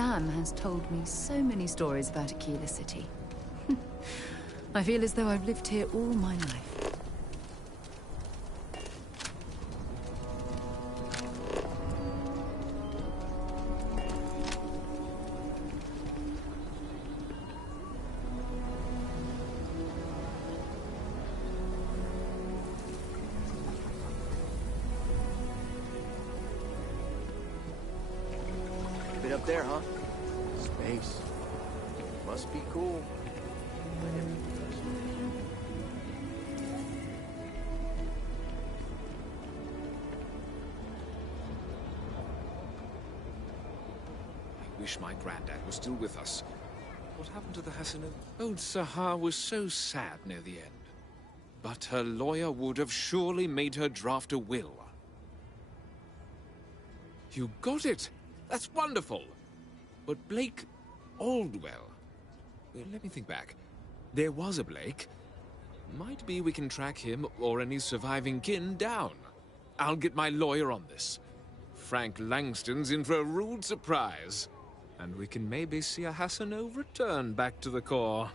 Sam has told me so many stories about Aquila City. I feel as though I've lived here all my life. Been up there, huh? Space. Must be cool. I wish my granddad was still with us. What happened to the Hassanov? Old Sahar was so sad near the end. But her lawyer would have surely made her draft a will. You got it! That's wonderful! But Blake Aldwell... Well, let me think back. There was a Blake. Might be we can track him or any surviving kin down. I'll get my lawyer on this. Frank Langston's in for a rude surprise. And we can maybe see a Hassanov return back to the core.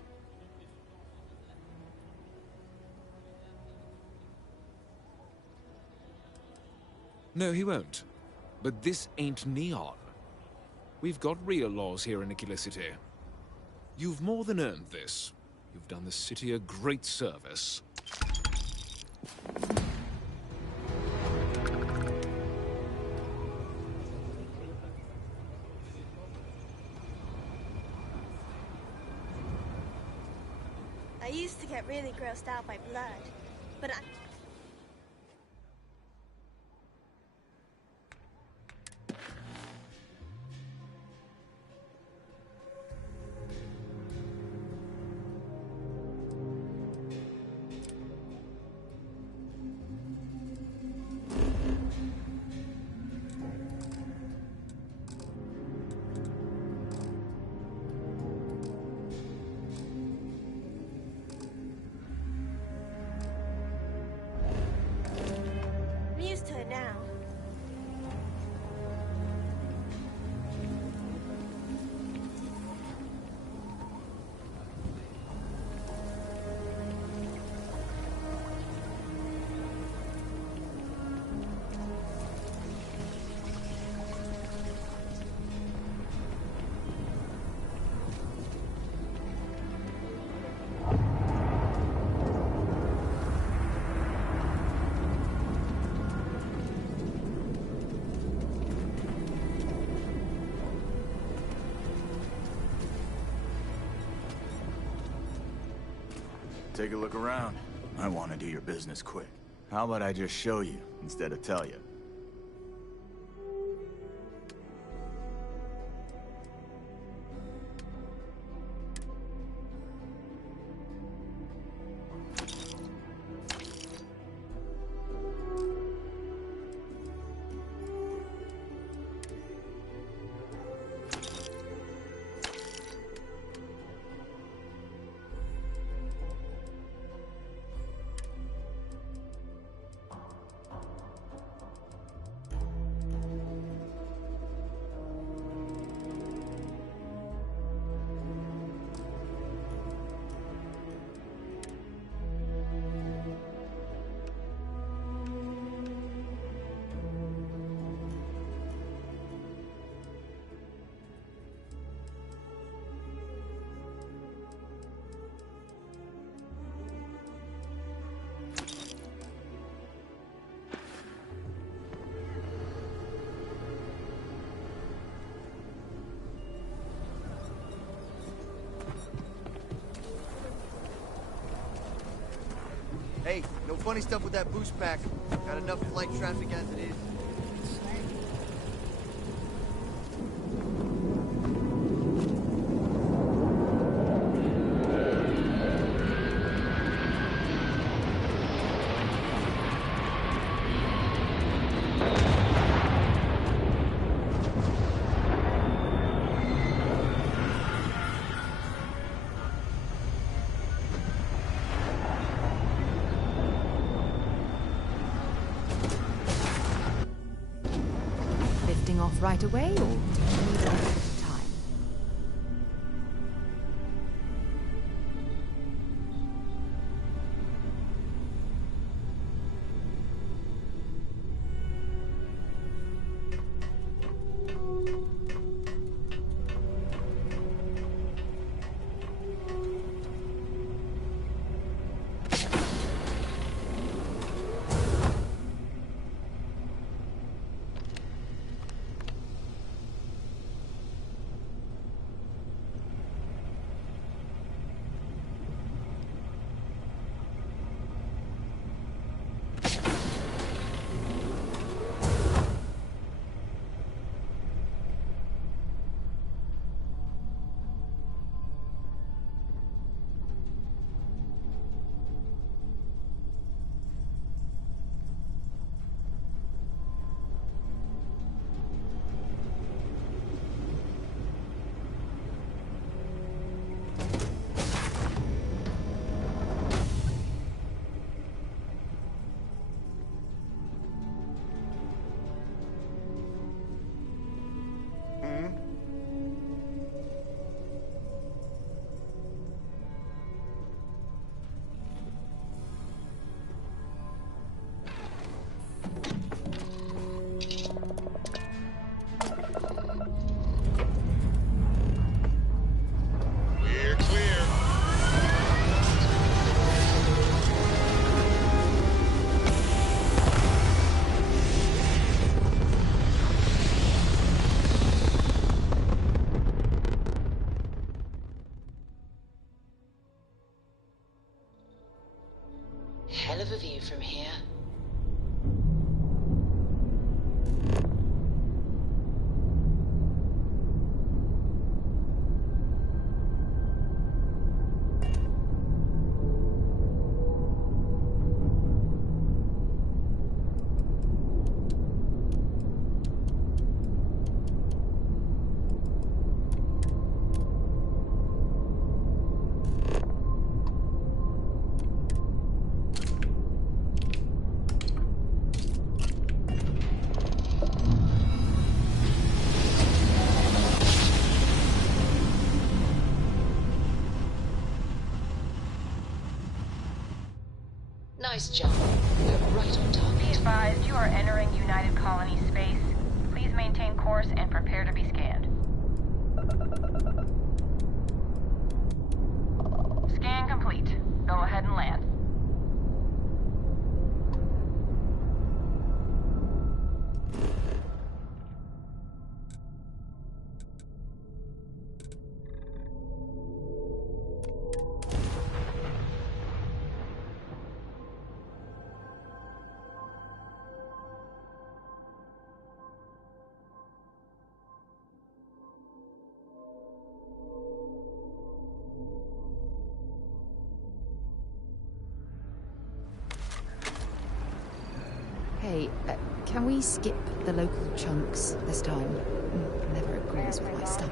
No, he won't. But this ain't Neon. We've got real laws here in Aquila City. You've more than earned this. You've done the city a great service. I used to get really grossed out by blood, but I... I'm used to it now. Take a look around. I want to do your business quick. How about I just show you instead of tell you? Hey, no funny stuff with that boost pack. Got enough flight traffic as it is. Off right away, or do you need a little bit of time? of a view from here. Nice job. We're right on target. Be advised, you are entering United Colony space. Please maintain course and prepare to be scanned. Scan complete. Go ahead and land. Hey, can we skip the local chunks this time? Never agrees with my stomach.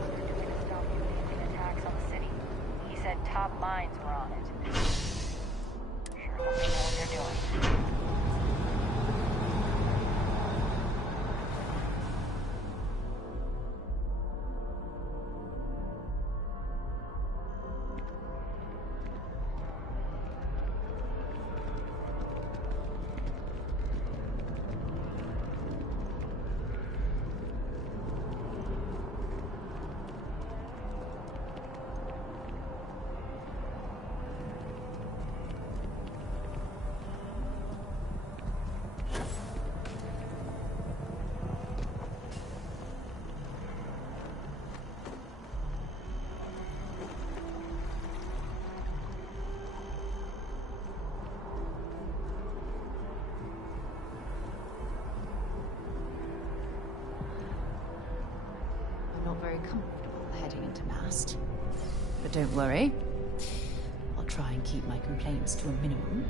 Attacks on the city. He said top minds were on it. Sure hope they know what they're doing. Not very comfortable heading into Mast. But don't worry. I'll try and keep my complaints to a minimum.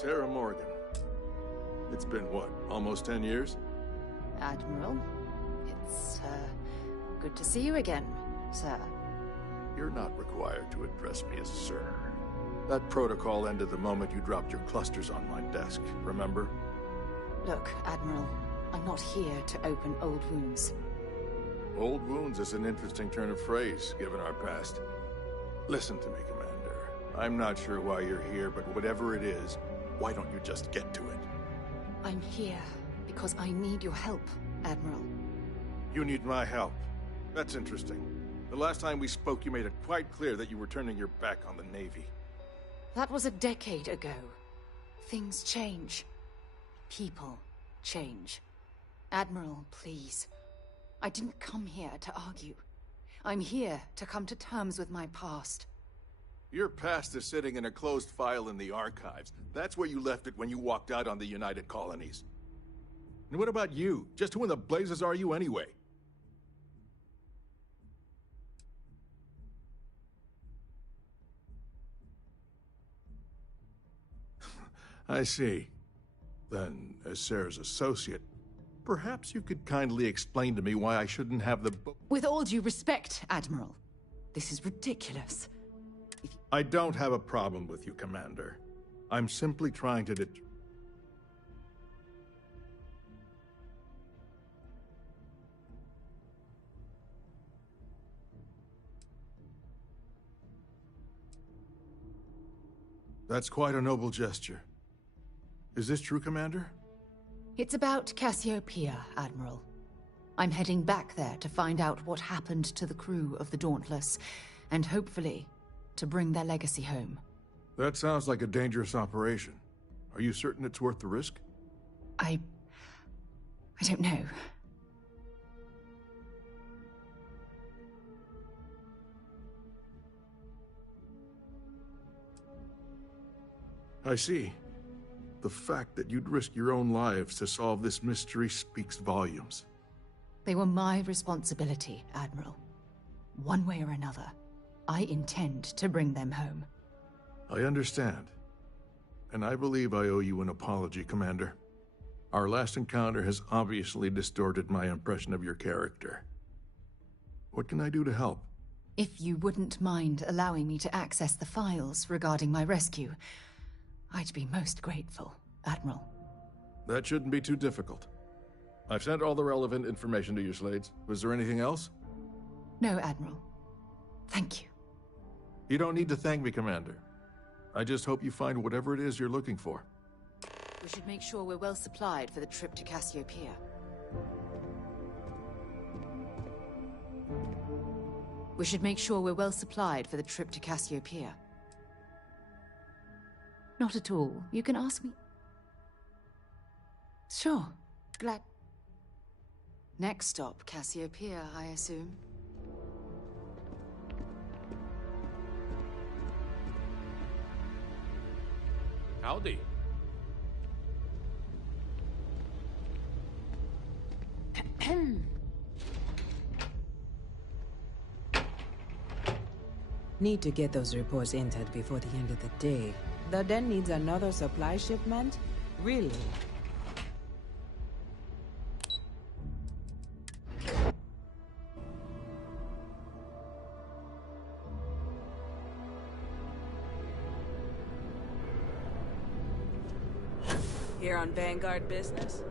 Sarah Morgan. It's been what, almost 10 years? Admiral, it's, good to see you again, sir. You're not required to address me as sir. That protocol ended the moment you dropped your clusters on my desk, remember? Look, Admiral, I'm not here to open old wounds. Old wounds is an interesting turn of phrase, given our past. Listen to me, Commander. I'm not sure why you're here, but whatever it is, why don't you just get to it? I'm here because I need your help, Admiral. You need my help. That's interesting. The last time we spoke, you made it quite clear that you were turning your back on the Navy. That was a decade ago. Things change. People change. Admiral, please. I didn't come here to argue. I'm here to come to terms with my past. Your past is sitting in a closed file in the archives. That's where you left it when you walked out on the United Colonies. And what about you? Just who in the blazes are you anyway? I see. Then, as Sarah's associate, perhaps you could kindly explain to me why I shouldn't have the With all due respect, Admiral, this is ridiculous. I don't have a problem with you, Commander. I'm simply trying to That's quite a noble gesture. Is this true, Commander? It's about Cassiopeia, Admiral. I'm heading back there to find out what happened to the crew of the Dauntless, and hopefully, to bring their legacy home. That sounds like a dangerous operation. Are you certain it's worth the risk? I don't know. I see. The fact that you'd risk your own lives to solve this mystery speaks volumes. They were my responsibility, Admiral. One way or another, I intend to bring them home. I understand. And I believe I owe you an apology, Commander. Our last encounter has obviously distorted my impression of your character. What can I do to help? If you wouldn't mind allowing me to access the files regarding my rescue, I'd be most grateful, Admiral. That shouldn't be too difficult. I've sent all the relevant information to you, Slades. Was there anything else? No, Admiral. Thank you. You don't need to thank me, Commander. I just hope you find whatever it is you're looking for. We should make sure we're well supplied for the trip to Cassiopeia. We should make sure we're well supplied for the trip to Cassiopeia. Not at all. You can ask me. Sure. Glad. Next stop, Cassiopeia, I assume. Howdy. Need to get those reports entered before the end of the day. The den needs another supply shipment? Really? Here on Vanguard business?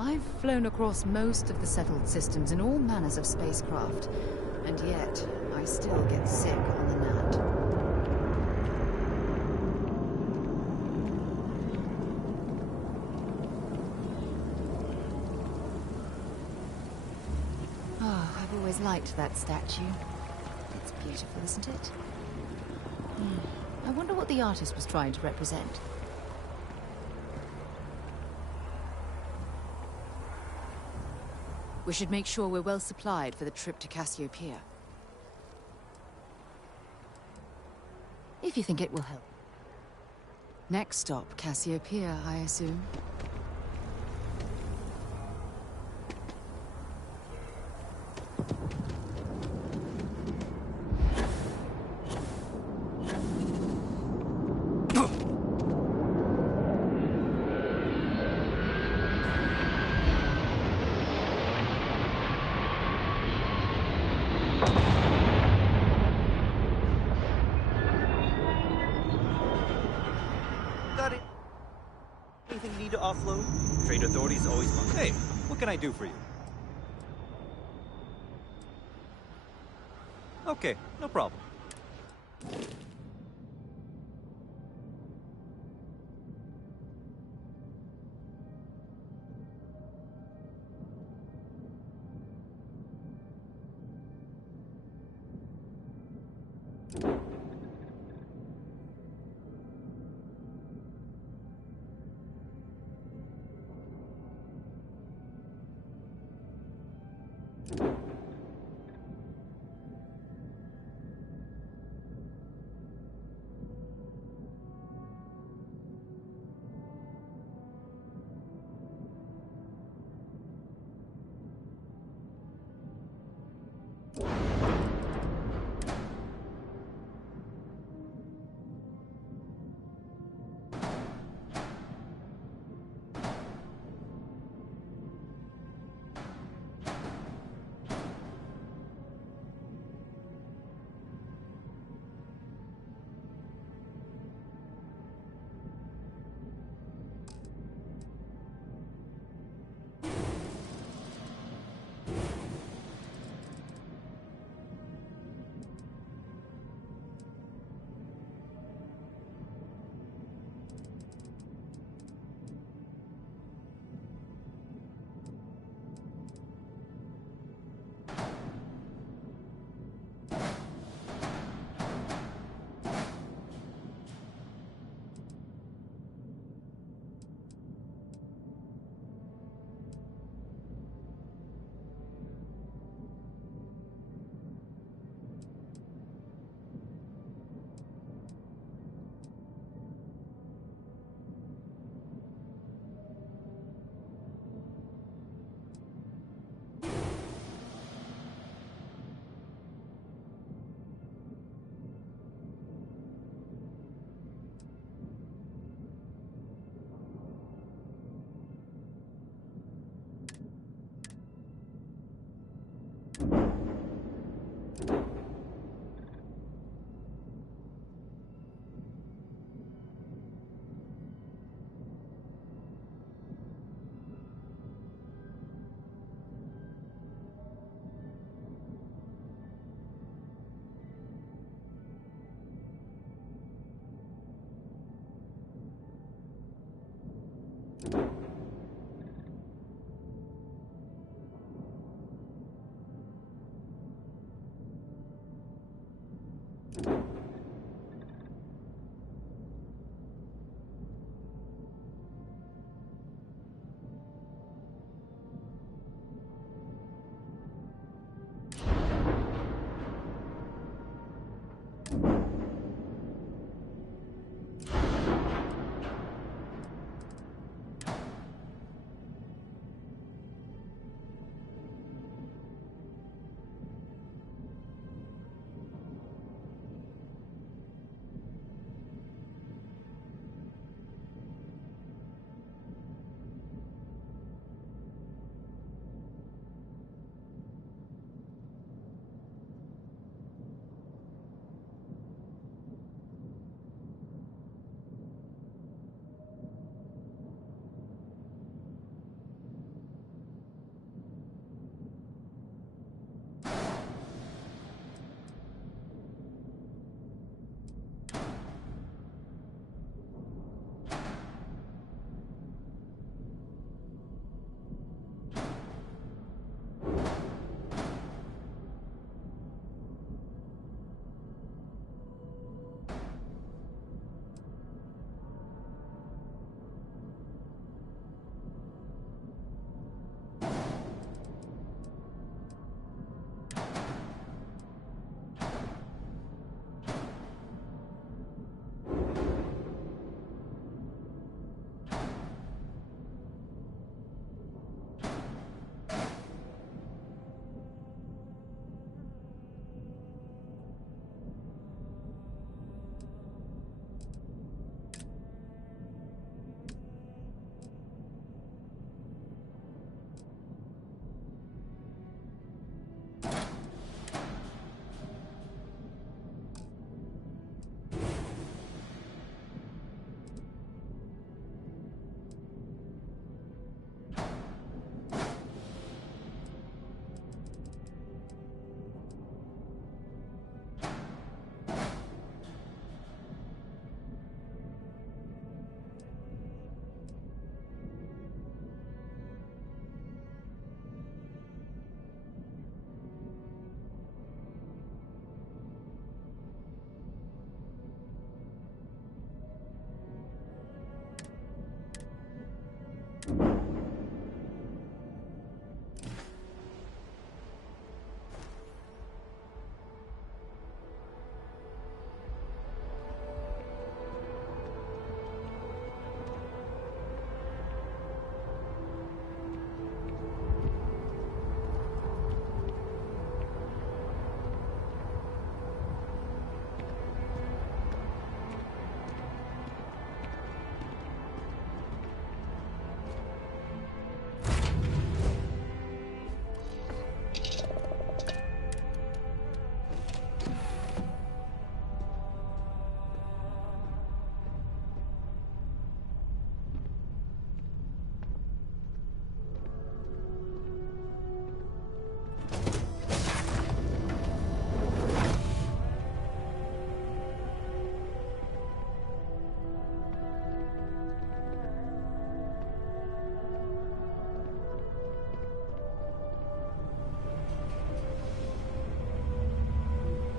I've flown across most of the settled systems in all manners of spacecraft, and yet I still get sick on the Nat. Oh, I've always liked that statue. It's beautiful, isn't it? I wonder what the artist was trying to represent. We should make sure we're well supplied for the trip to Cassiopeia. If you think it will help. Next stop, Cassiopeia, I assume. Got it. anything you need to offload? Trade authorities always want... Hey, what can I do for you? Okay, no problem.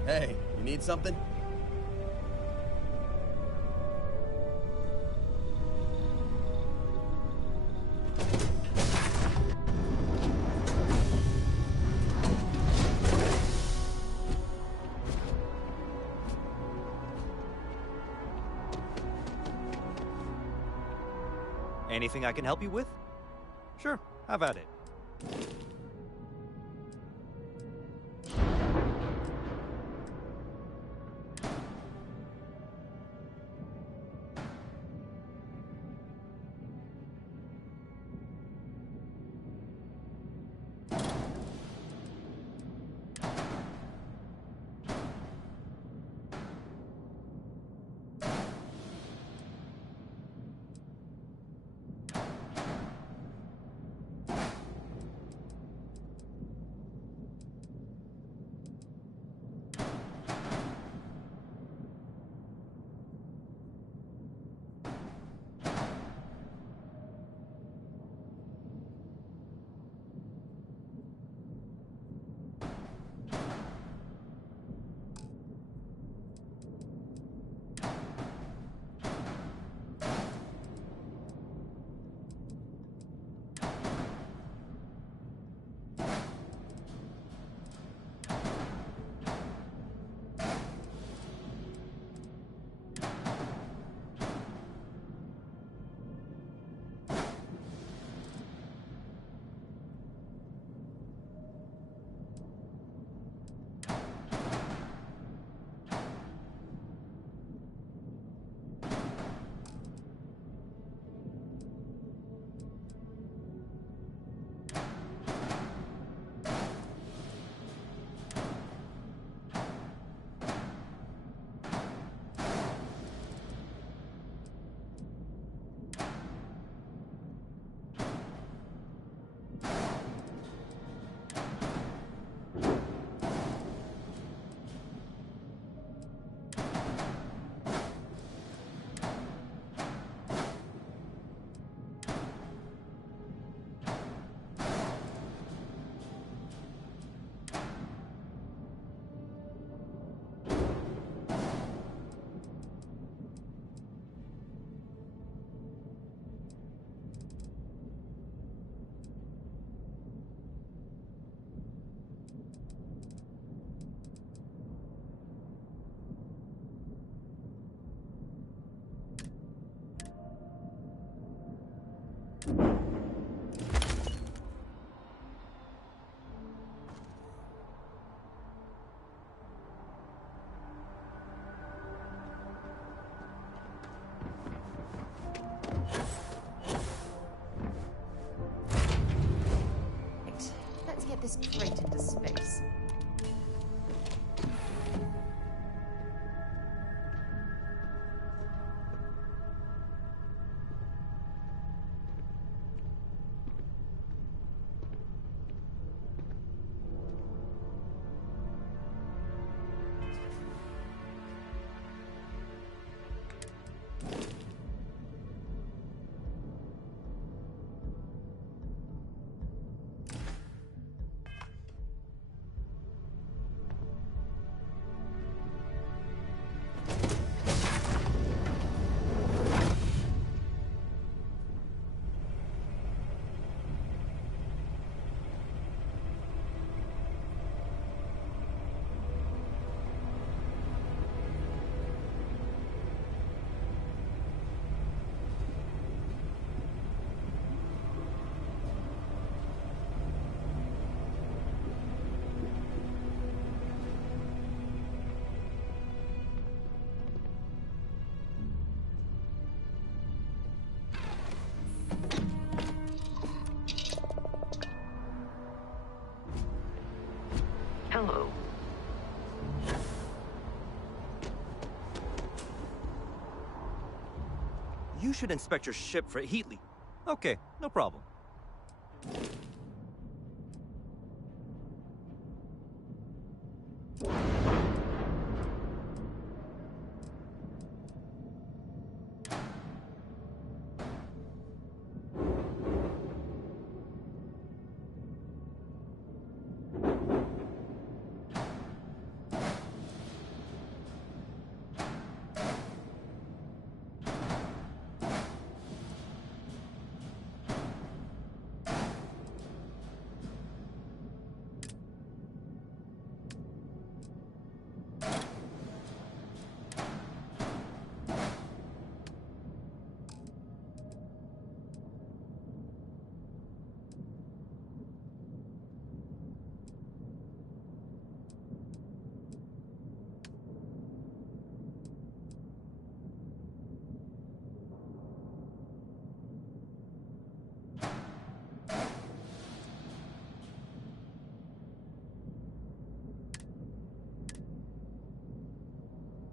Hey, you need something? Anything I can help you with? Sure, have at it. Let's get this straight into space. Hello. You should inspect your ship for heat leak. Okay, no problem.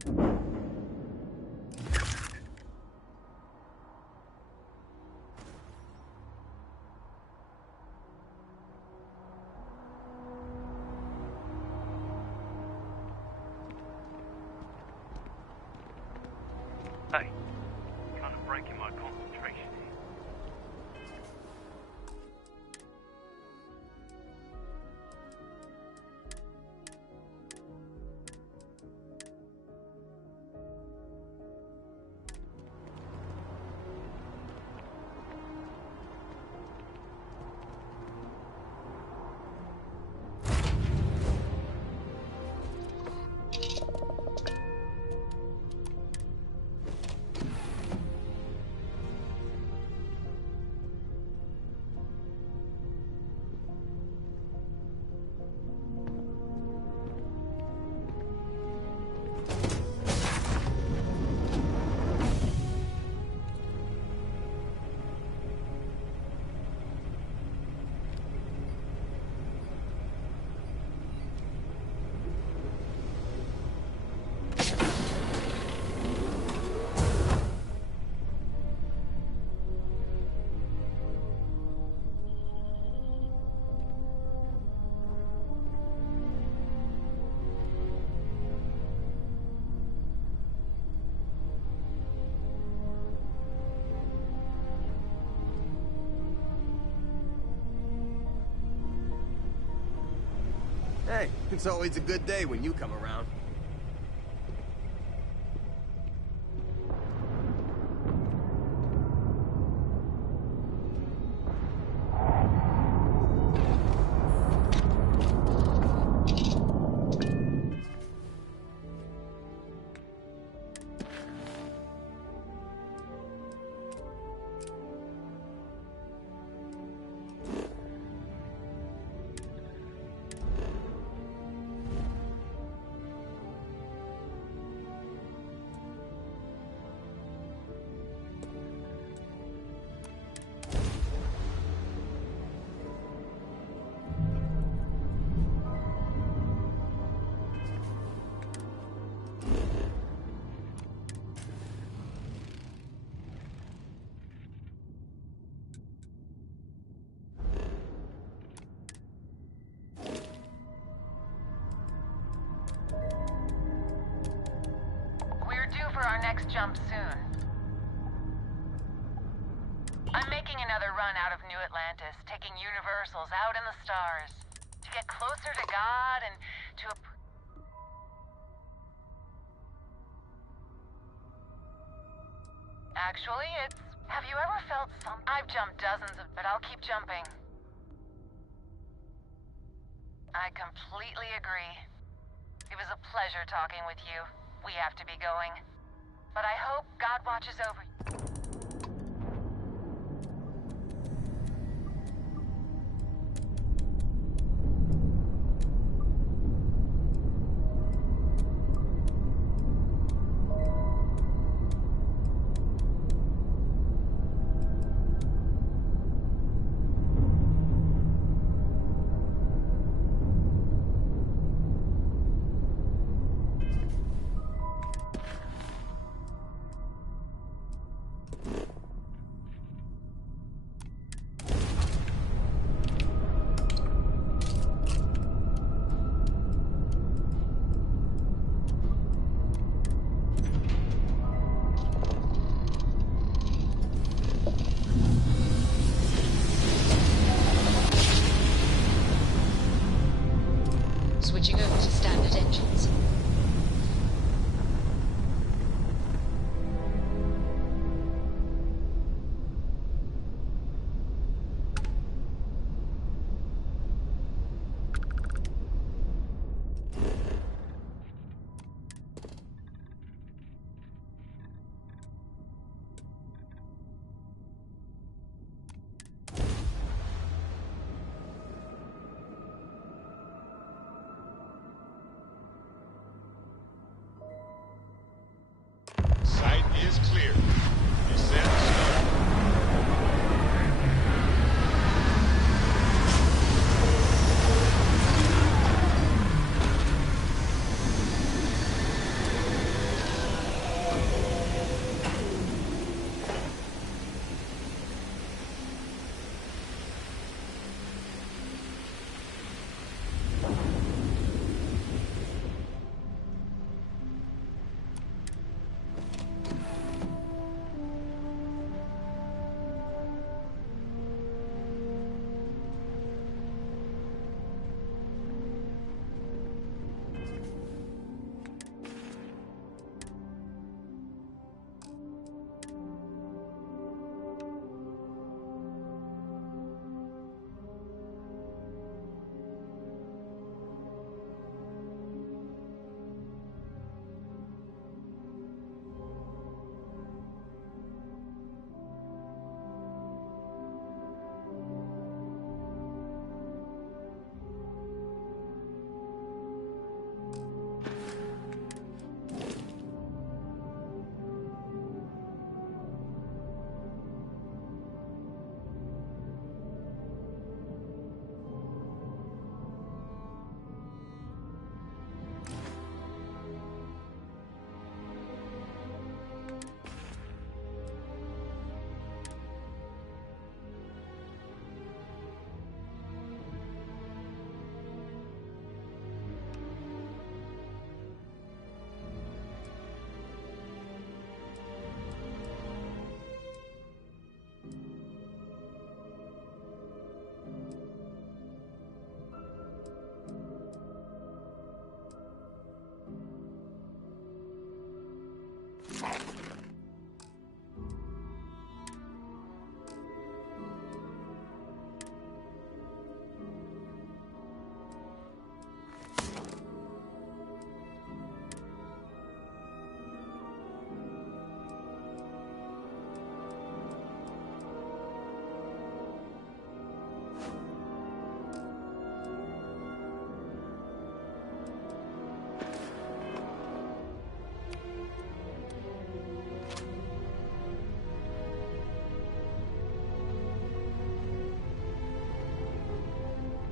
Hey, kind of breaking my concentration here. Hey, it's always a good day when you come around. We're due for our next jump soon. I'm making another run out of New Atlantis, taking Universals out in the stars. To get closer to God and to a... Actually, it's... Have you ever felt some... I've jumped dozens of... But I'll keep jumping. I completely agree. It was a pleasure talking with you. We have to be going. But I hope God watches over you.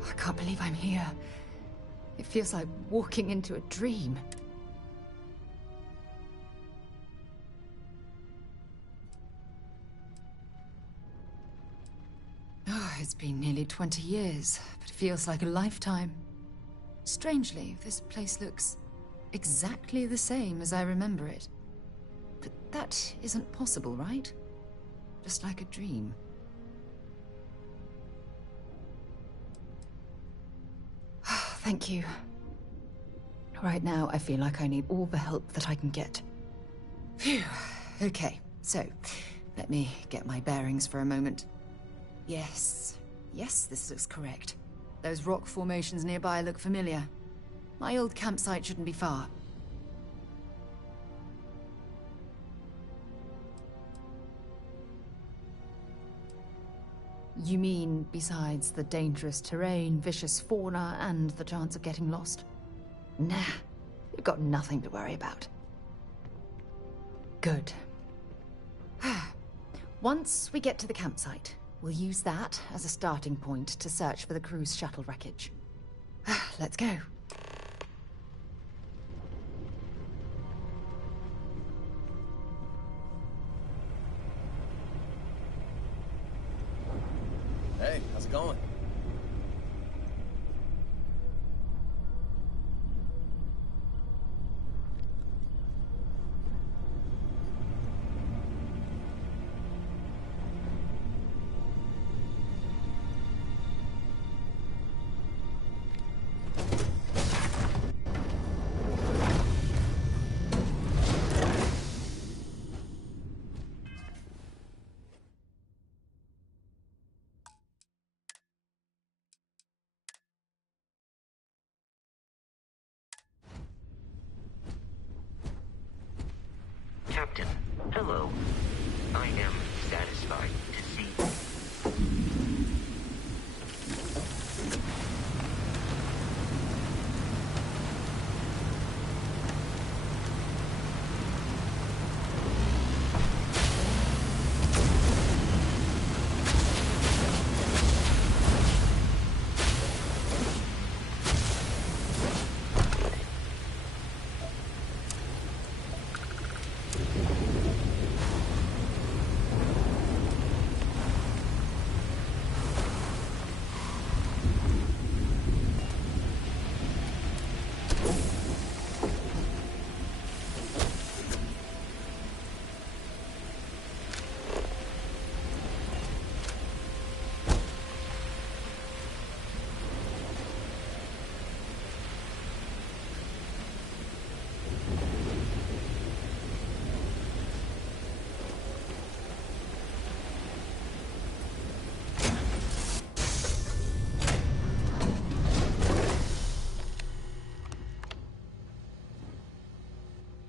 I can't believe I'm here. It feels like walking into a dream. Oh, it's been nearly 20 years, but it feels like a lifetime. Strangely, this place looks exactly the same as I remember it. But that isn't possible, right? Just like a dream. Thank you. Right now, I feel like I need all the help that I can get. Phew. Okay, so, let me get my bearings for a moment. Yes, this looks correct. Those rock formations nearby look familiar. My old campsite shouldn't be far. You mean besides the dangerous terrain, vicious fauna, and the chance of getting lost? Nah, you've got nothing to worry about. Good. Once we get to the campsite, we'll use that as a starting point to search for the cruise shuttle wreckage. Let's go. Hey, how's it going? Captain, hello. I am satisfied to see.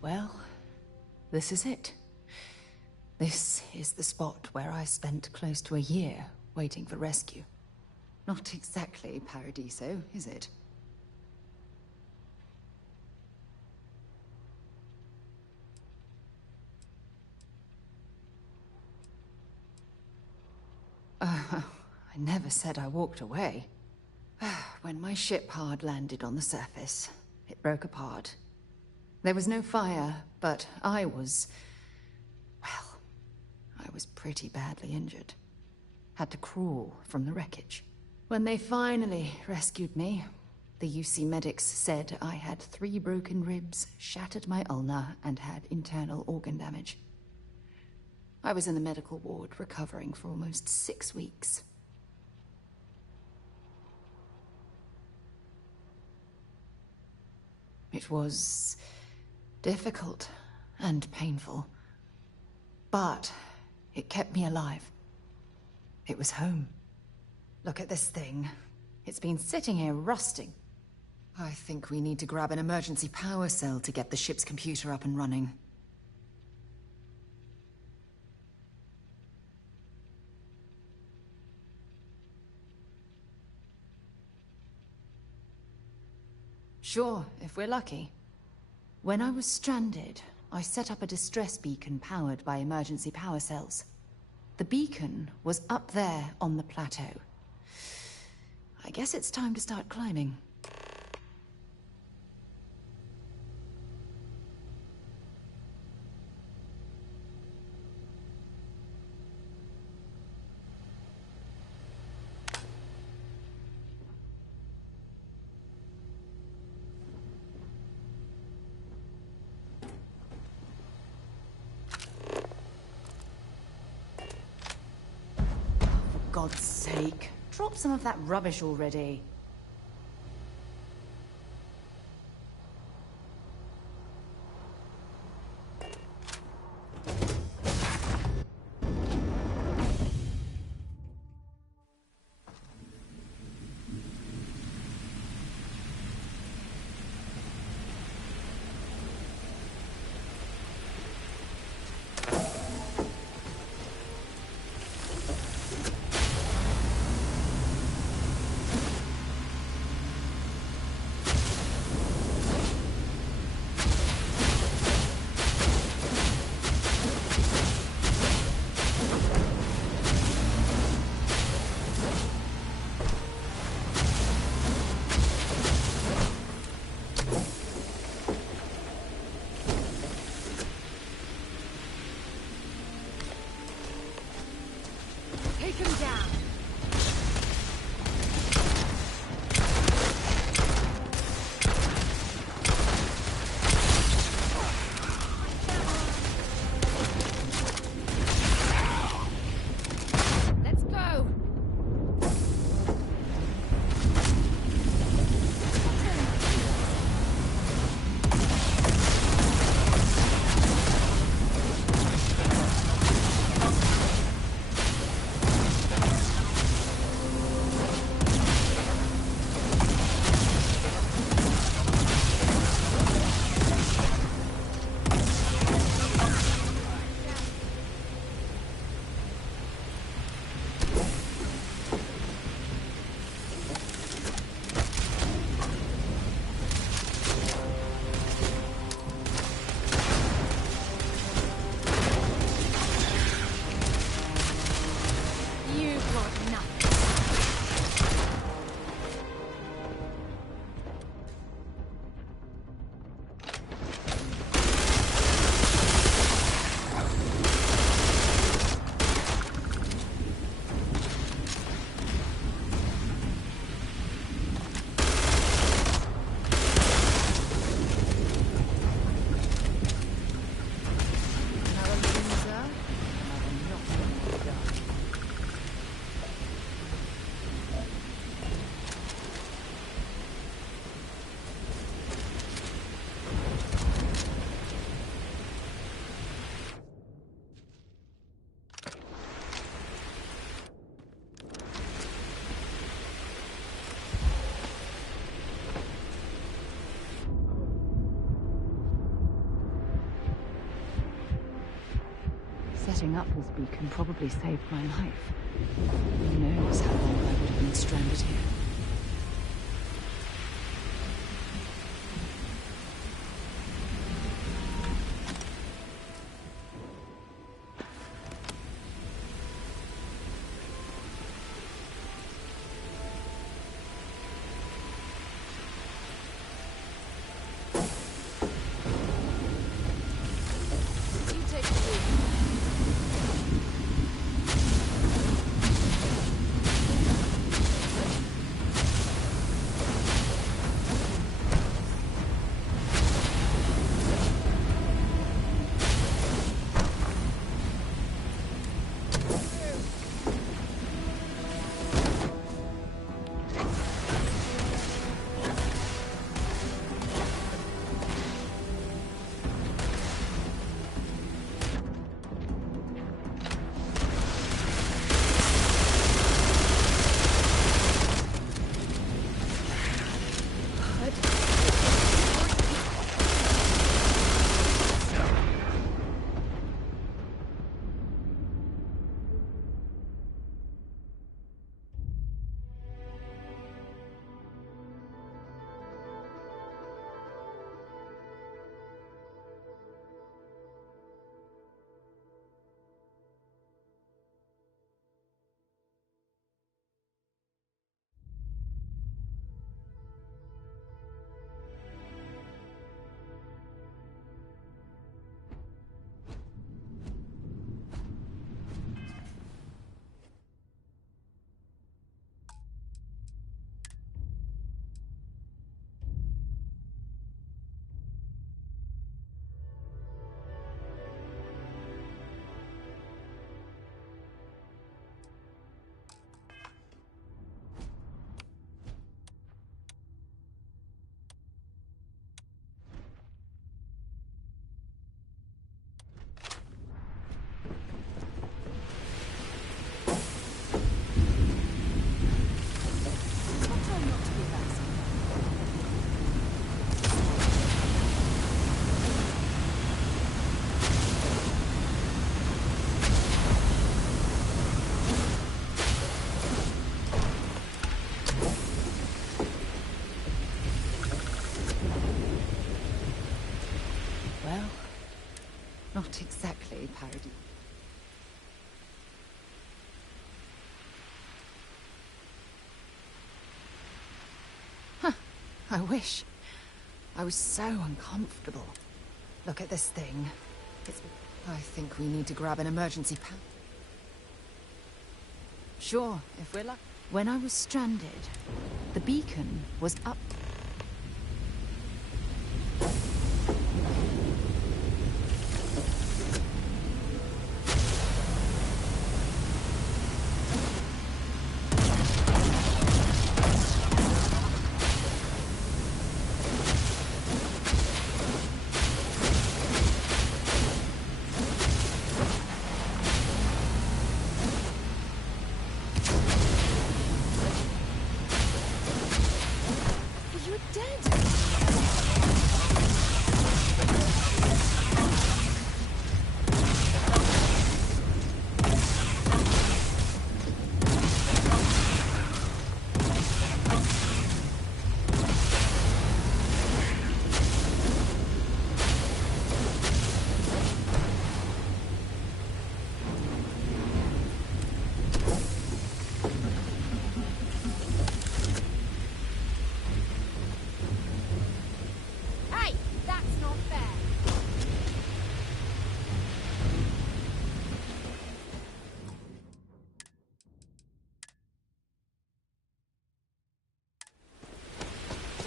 Well, this is it. This is the spot where I spent close to a year waiting for rescue. Not exactly Paradiso, is it? I never said I walked away. When my ship hard landed on the surface, it broke apart. There was no fire, but I was pretty badly injured. Had to crawl from the wreckage. When they finally rescued me, the UC medics said I had 3 broken ribs, shattered my ulna, and had internal organ damage. I was in the medical ward recovering for almost 6 weeks. It was difficult, and painful. But it kept me alive. It was home. Look at this thing. It's been sitting here rusting. I think we need to grab an emergency power cell to get the ship's computer up and running. Sure, if we're lucky. When I was stranded, I set up a distress beacon powered by emergency power cells. The beacon was up there on the plateau. I guess it's time to start climbing. For God's sake, drop some of that rubbish already. Take him down. Let's go. Setting up this beacon probably saved my life. Who knows how long I would have been stranded here. Not exactly a parody. Huh. I wish. I was so uncomfortable. Look at this thing. I think we need to grab an emergency pack. Sure, if we're lucky. When I was stranded, the beacon was up.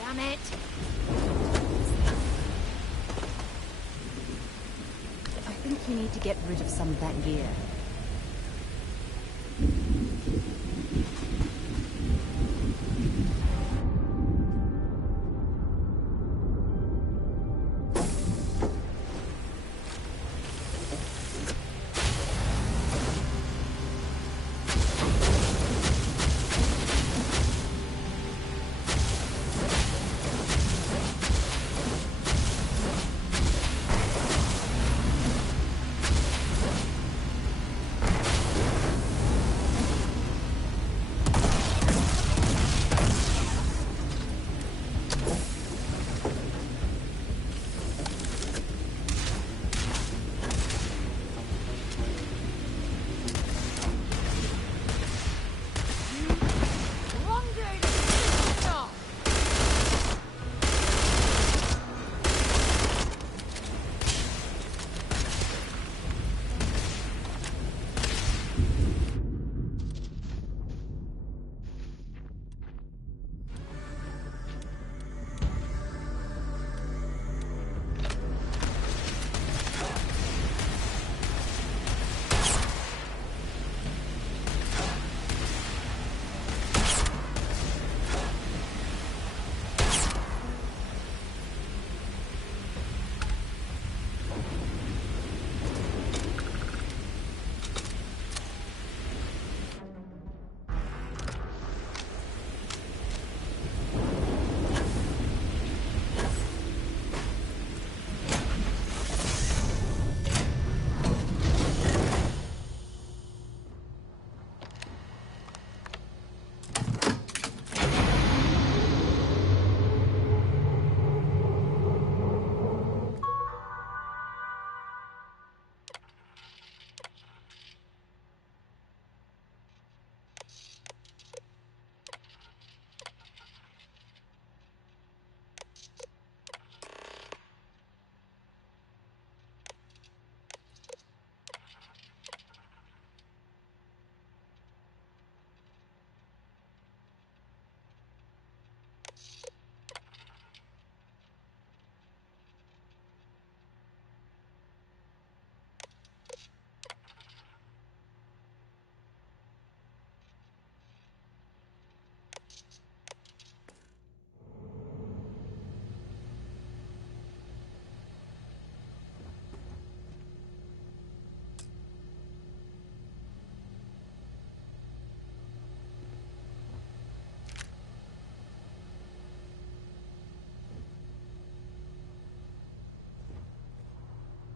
Damn it! I think you need to get rid of some of that gear.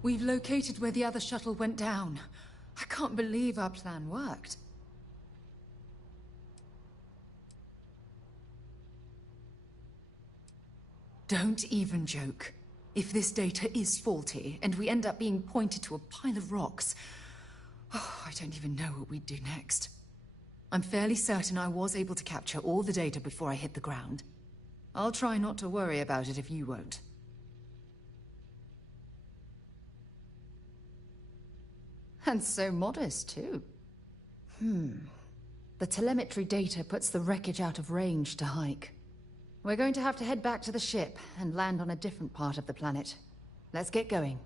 We've located where the other shuttle went down. I can't believe our plan worked. Don't even joke. If this data is faulty, and we end up being pointed to a pile of rocks, I don't even know what we'd do next. I'm fairly certain I was able to capture all the data before I hit the ground. I'll try not to worry about it if you won't. And so modest, too. The telemetry data puts the wreckage out of range to hike. We're going to have to head back to the ship and land on a different part of the planet. Let's get going.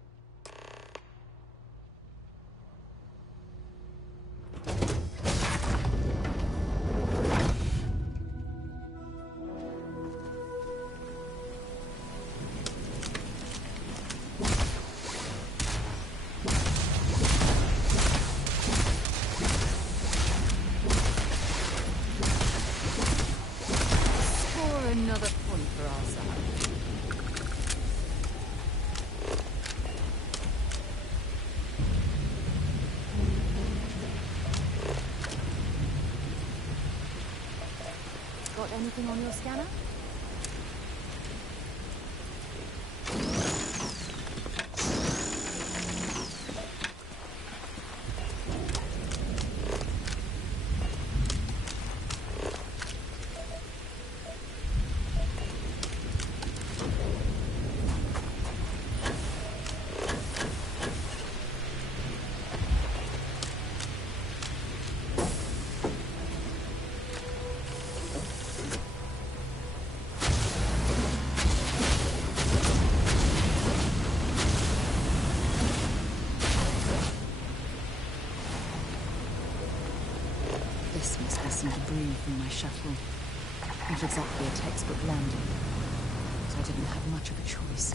Another point for our side. Got anything on your scanner? This must be some debris from my shuttle. Not exactly a textbook landing, so I didn't have much of a choice.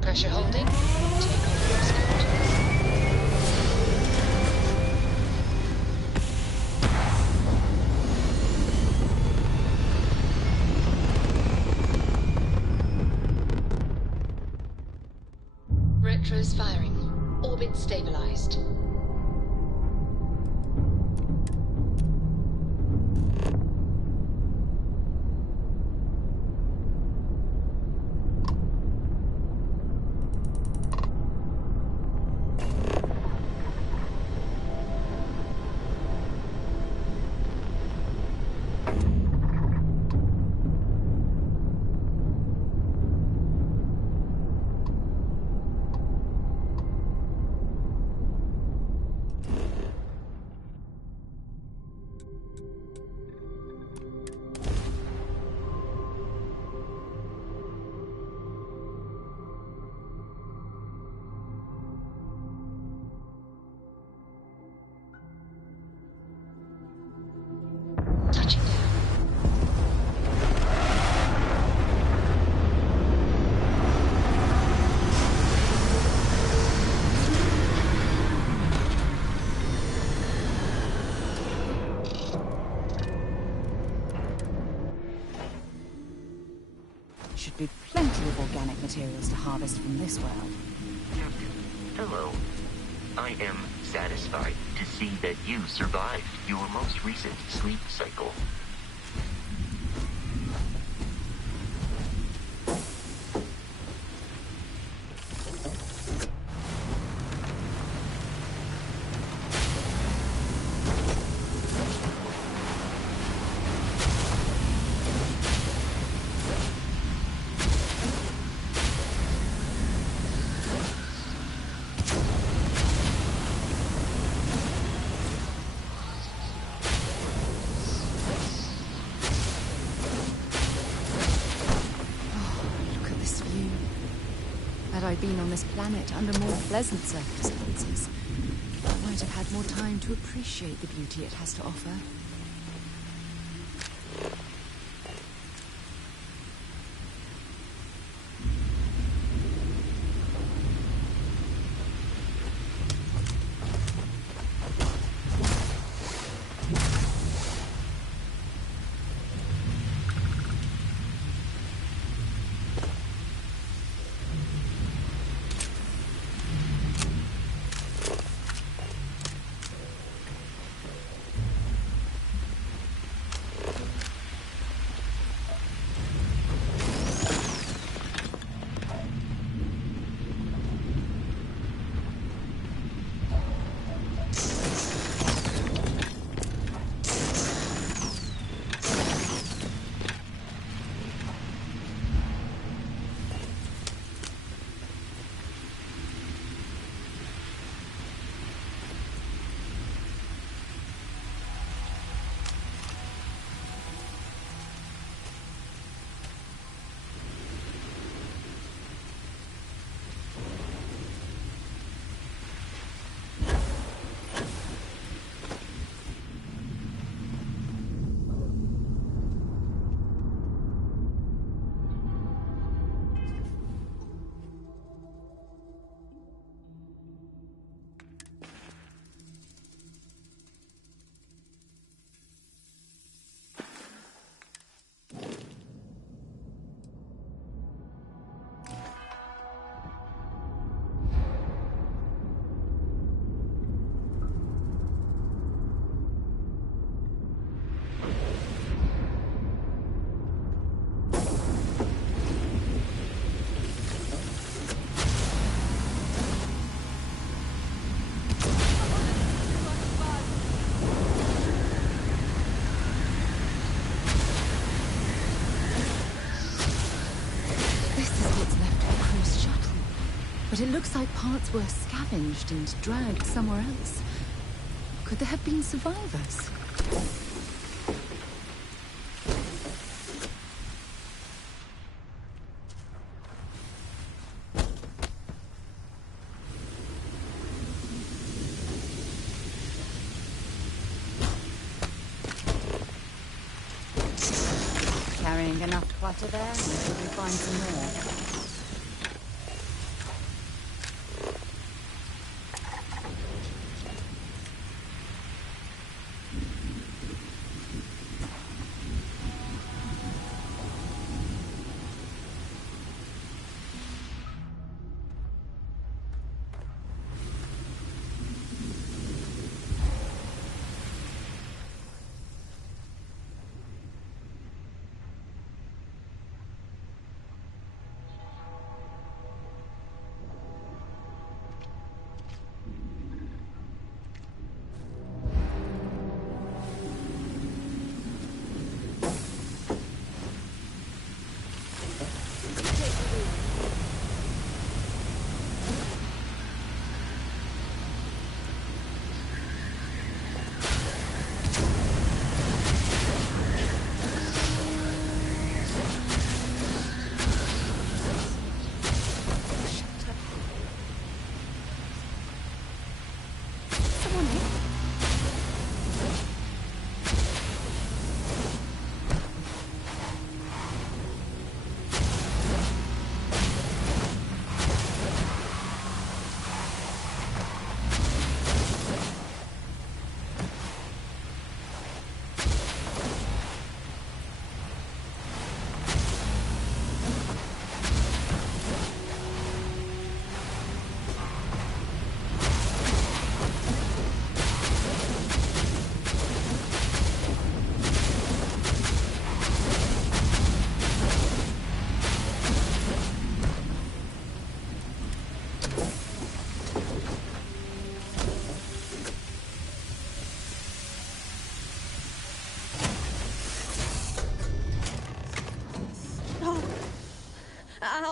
Pressure holding. Takeoff escort. Retros firing. Orbit stabilized. Touching down. Should be plenty of organic materials to harvest from this world. Captain, hello. I am satisfied to see that you survived your most recent sleep cycle. I'd been on this planet under more pleasant circumstances, I might have had more time to appreciate the beauty it has to offer. But it looks like parts were scavenged and dragged somewhere else. Could there have been survivors? Carrying enough clutter there, until we find some more.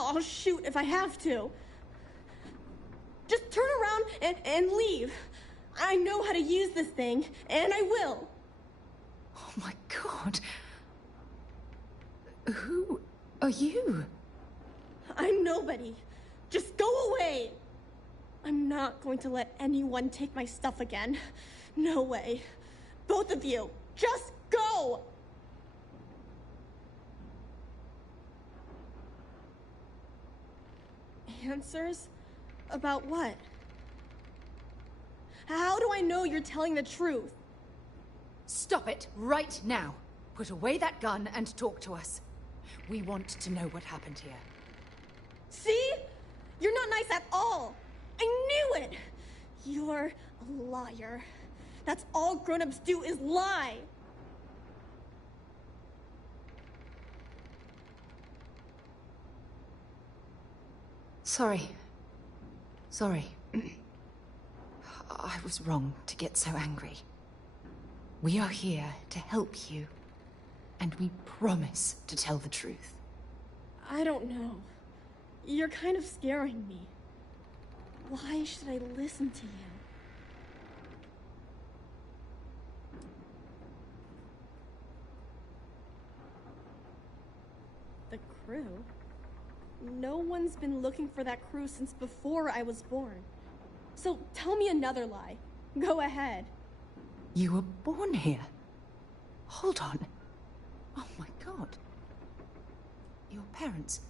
I'll shoot if I have to. Just turn around and leave. I know how to use this thing, and I will. Oh my God. Who are you? I'm nobody. Just go away! I'm not going to let anyone take my stuff again. No way. Both of you, just go! Answers? About what? How do I know you're telling the truth? Stop it right now. Put away that gun and talk to us. We want to know what happened here. See? You're not nice at all. I knew it! You're a liar. That's all grown-ups do is lie. Sorry. I was wrong to get so angry. We are here to help you, and we promise to tell the truth. I don't know. You're kind of scaring me. Why should I listen to you? The crew? No one's been looking for that crew since before I was born. So tell me another lie. Go ahead. You were born here? Hold on. Oh my god. Your parents,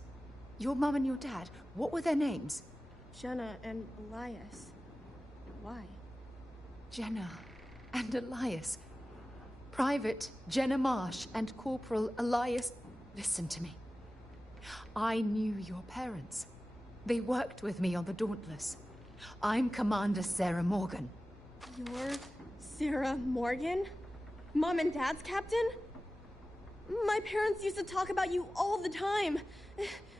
your mum and your dad, what were their names? Jenna and Elias. Why? Jenna and Elias. Private Jenna Marsh and Corporal Elias. Listen to me. I knew your parents. They worked with me on the Dauntless. I'm Commander Sarah Morgan. You're Sarah Morgan? Mom and Dad's captain? My parents used to talk about you all the time.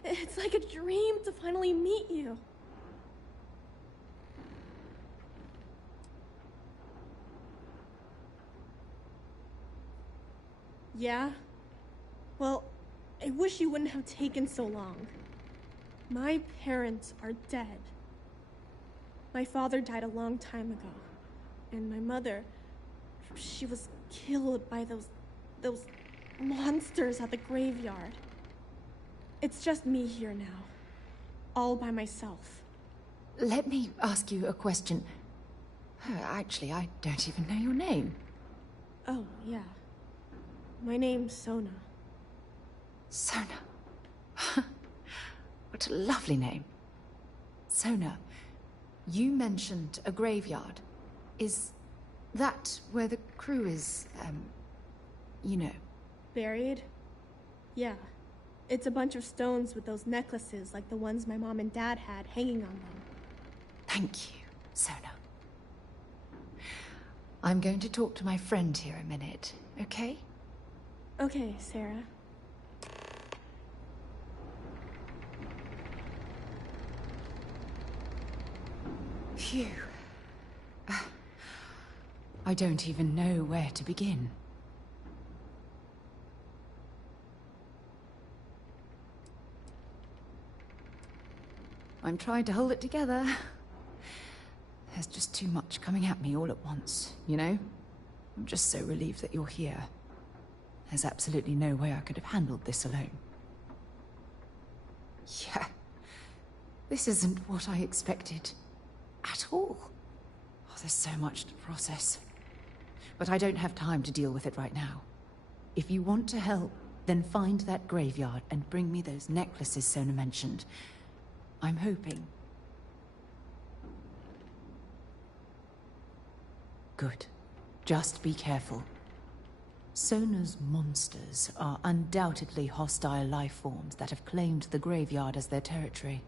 It's like a dream to finally meet you. Yeah? Well, I wish you wouldn't have taken so long. My parents are dead. My father died a long time ago. And my mother, she was killed by those monsters at the graveyard. It's just me here now. All by myself. Let me ask you a question. Actually, I don't even know your name. Oh, yeah. My name's Sona. Sona. What a lovely name. Sona, you mentioned a graveyard. Is that where the crew is, you know? Buried? Yeah. It's a bunch of stones with those necklaces like the ones my mom and dad had hanging on them. Thank you, Sona. I'm going to talk to my friend here a minute, okay? Okay, Sarah. Phew. I don't even know where to begin. I'm trying to hold it together. There's just too much coming at me all at once, you know? I'm just so relieved that you're here. There's absolutely no way I could have handled this alone. Yeah. This isn't what I expected. At all. Oh, there's so much to process. But I don't have time to deal with it right now. If you want to help, then find that graveyard and bring me those necklaces Sona mentioned. I'm hoping. Good. Just be careful. Sona's monsters are undoubtedly hostile life forms that have claimed the graveyard as their territory.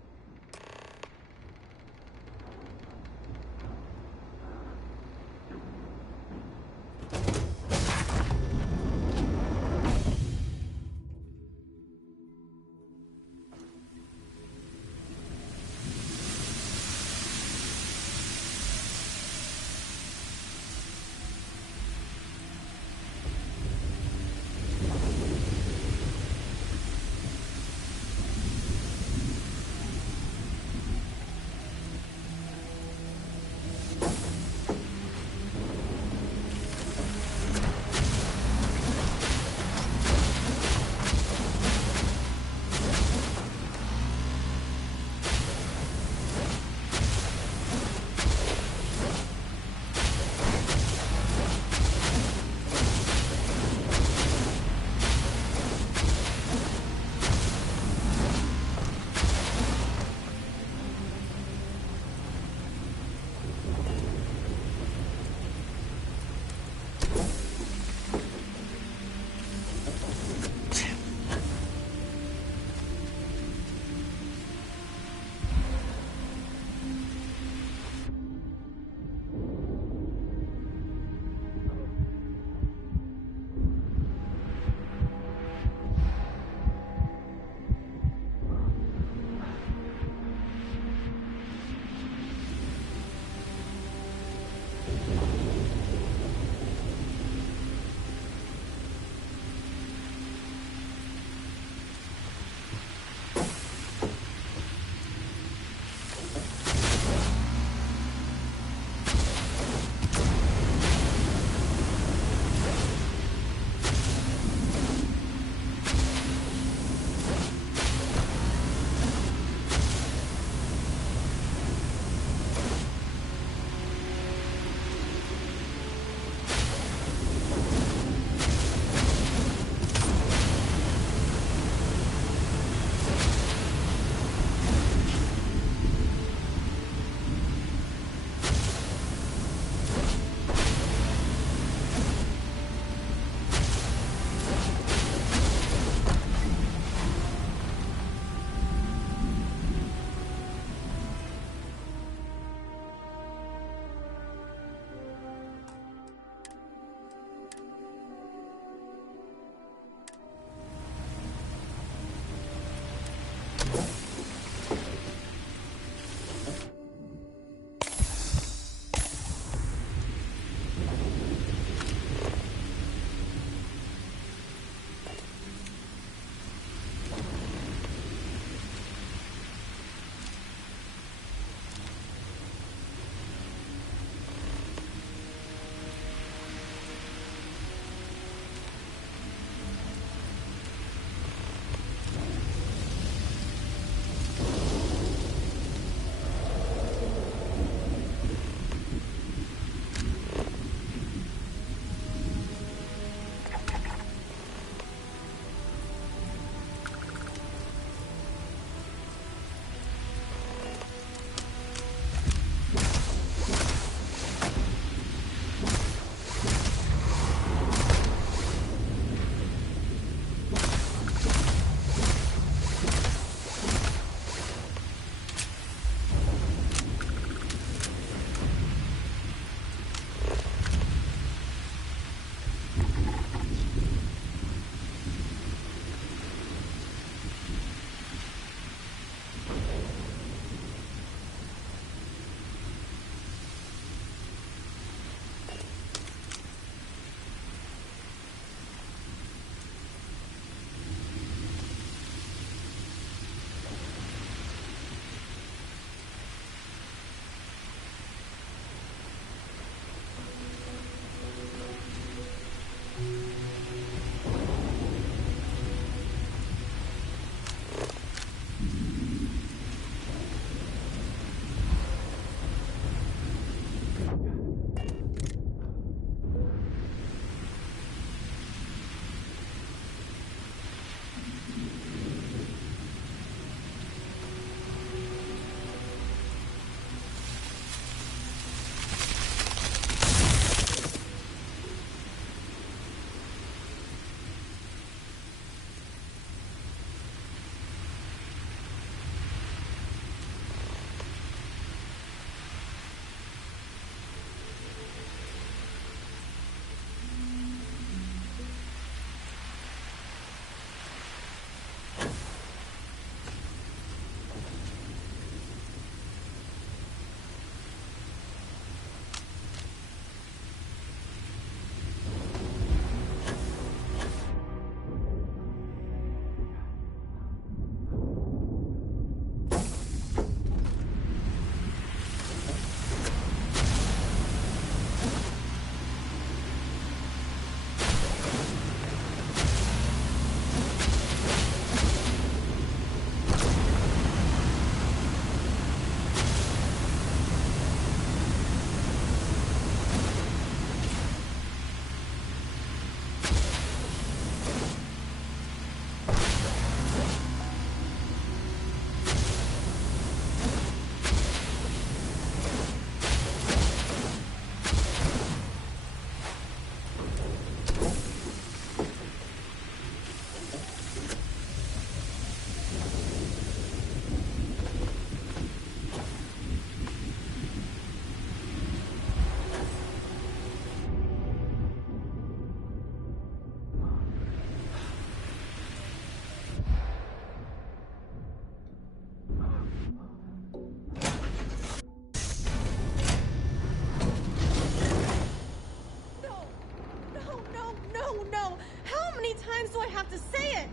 no! How many times do I have to say it?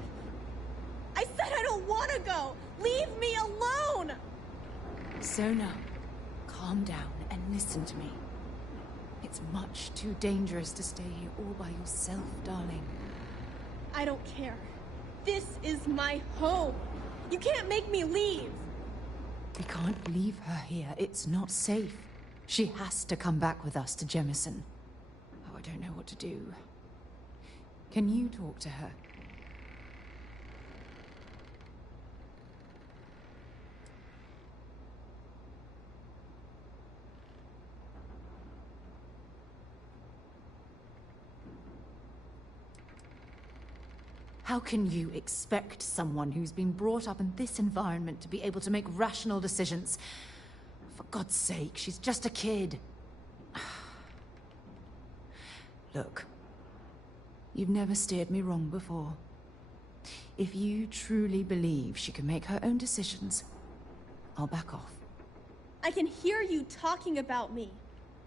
I said I don't want to go! Leave me alone! Sona, calm down and listen to me. It's much too dangerous to stay here all by yourself, darling. I don't care. This is my home. You can't make me leave. We can't leave her here. It's not safe. She has to come back with us to Jemison. Oh, I don't know what to do. Can you talk to her? How can you expect someone who's been brought up in this environment to be able to make rational decisions? For God's sake, she's just a kid. Look, you've never steered me wrong before. If you truly believe she can make her own decisions, I'll back off. I can hear you talking about me.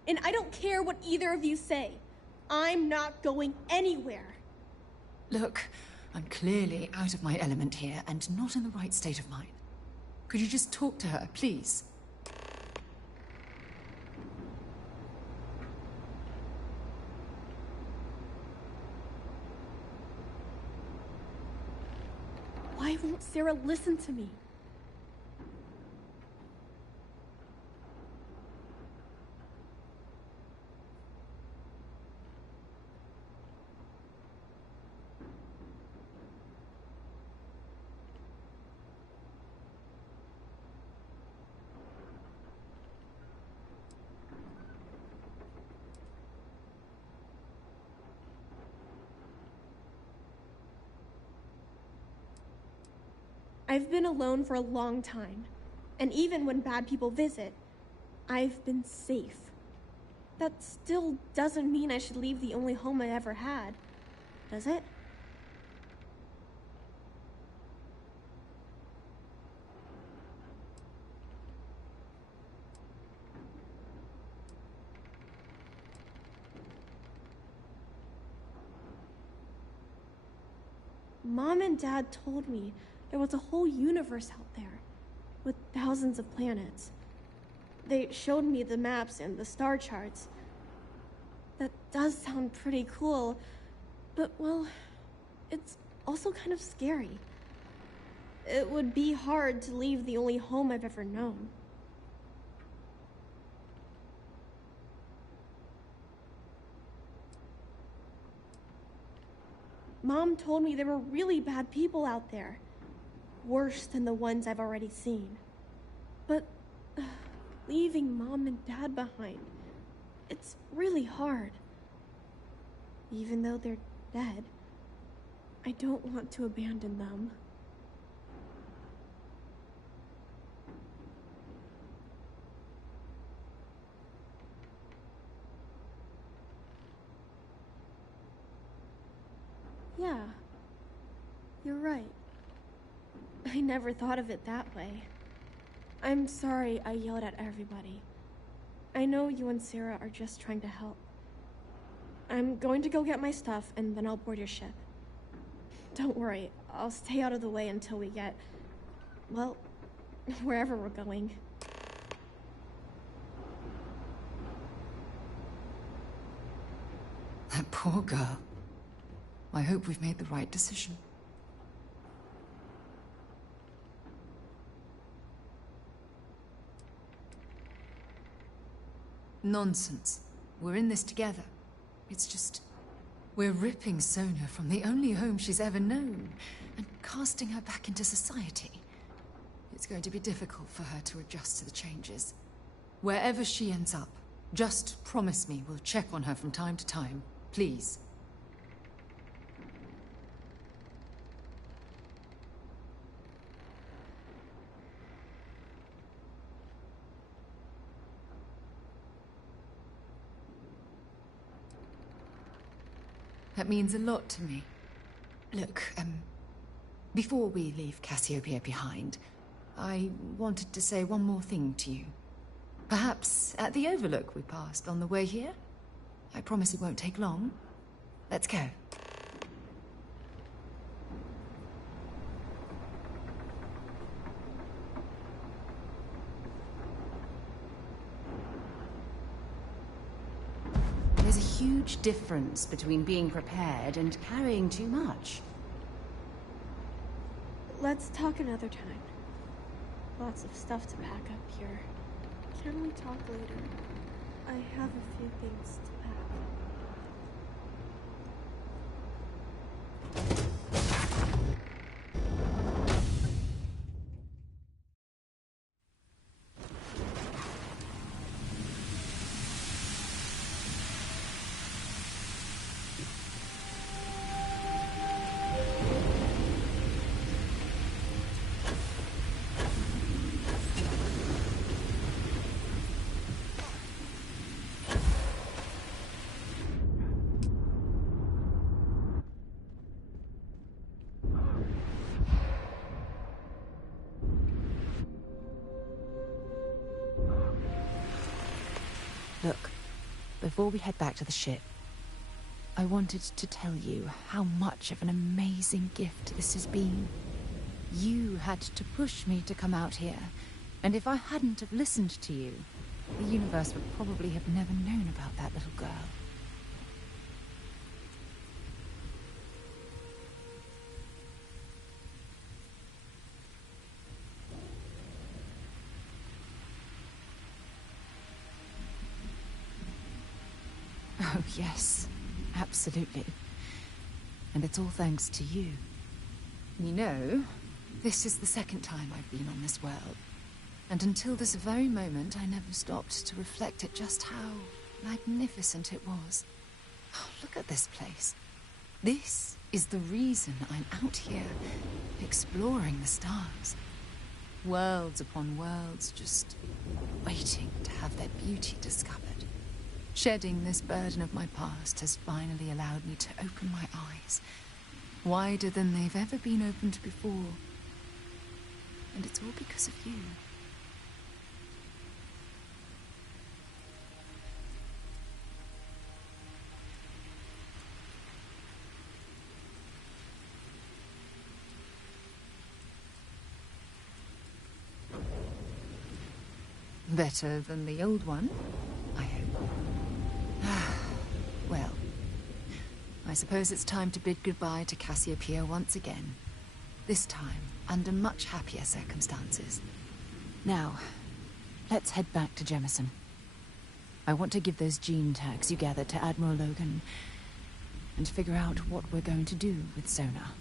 And I don't care what either of you say. I'm not going anywhere. Look, I'm clearly out of my element here and not in the right state of mind. Could you just talk to her, please? Why won't Sarah listen to me? I've been alone for a long time, and even when bad people visit, I've been safe. That still doesn't mean I should leave the only home I ever had, does it? Mom and Dad told me there was a whole universe out there, with thousands of planets. They showed me the maps and the star charts. That does sound pretty cool, but, well, it's also kind of scary. It would be hard to leave the only home I've ever known. Mom told me there were really bad people out there. Worse than the ones I've already seen. But leaving Mom and Dad behind, it's really hard. Even though they're dead, I don't want to abandon them. Yeah, you're right. I never thought of it that way. I'm sorry I yelled at everybody. I know you and Sarah are just trying to help. I'm going to go get my stuff, and then I'll board your ship. Don't worry, I'll stay out of the way until we get, well, wherever we're going. That poor girl. I hope we've made the right decision. Nonsense. We're in this together. It's just... we're ripping Sona from the only home she's ever known and casting her back into society. It's going to be difficult for her to adjust to the changes. Wherever she ends up, just promise me we'll check on her from time to time. Please. That means a lot to me. Look, before we leave Cassiopeia behind, I wanted to say one more thing to you. Perhaps at the overlook we passed on the way here? I promise it won't take long. Let's go. huge difference between being prepared and carrying too much. Let's talk another time. Lots of stuff to pack up here. Can we talk later? I have a few things to pack. Look, before we head back to the ship, I wanted to tell you how much of an amazing gift this has been. You had to push me to come out here, and if I hadn't have listened to you, the universe would probably have never known about that little girl. Oh, yes. Absolutely. And it's all thanks to you. You know, this is the second time I've been on this world. And until this very moment, I never stopped to reflect at just how magnificent it was. Oh, look at this place. This is the reason I'm out here, exploring the stars. Worlds upon worlds, just waiting to have their beauty discovered. Shedding this burden of my past has finally allowed me to open my eyes, wider than they've ever been opened before. And it's all because of you. Better than the old one, I hope. Well, I suppose it's time to bid goodbye to Cassiopeia once again. This time, under much happier circumstances. Now, let's head back to Jemison. I want to give those gene tags you gathered to Admiral Logan, and figure out what we're going to do with Sona.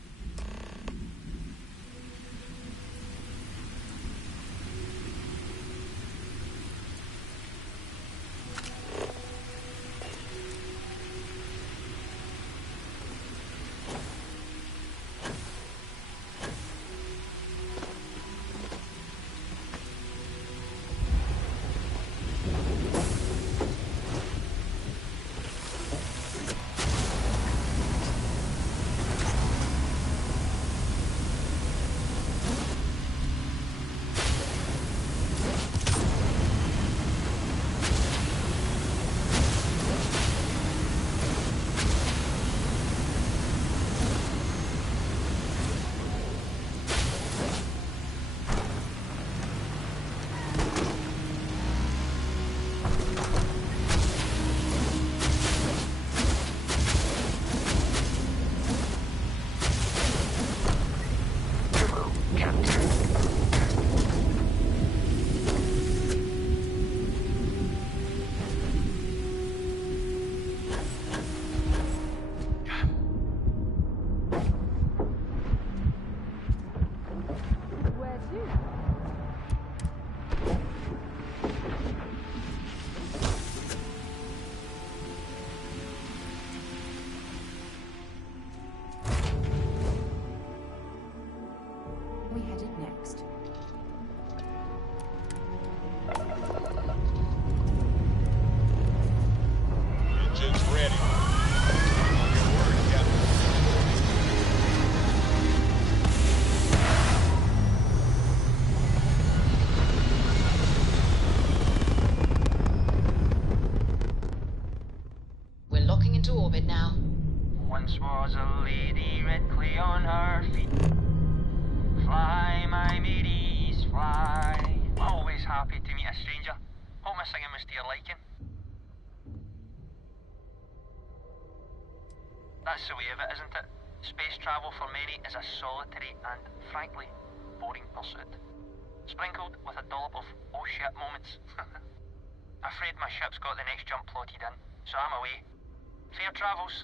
That's the way of it, isn't it? Space travel for many is a solitary and, frankly, boring pursuit. Sprinkled with a dollop of oh shit moments. Afraid my ship's got the next jump plotted in, so I'm away. Fair travels.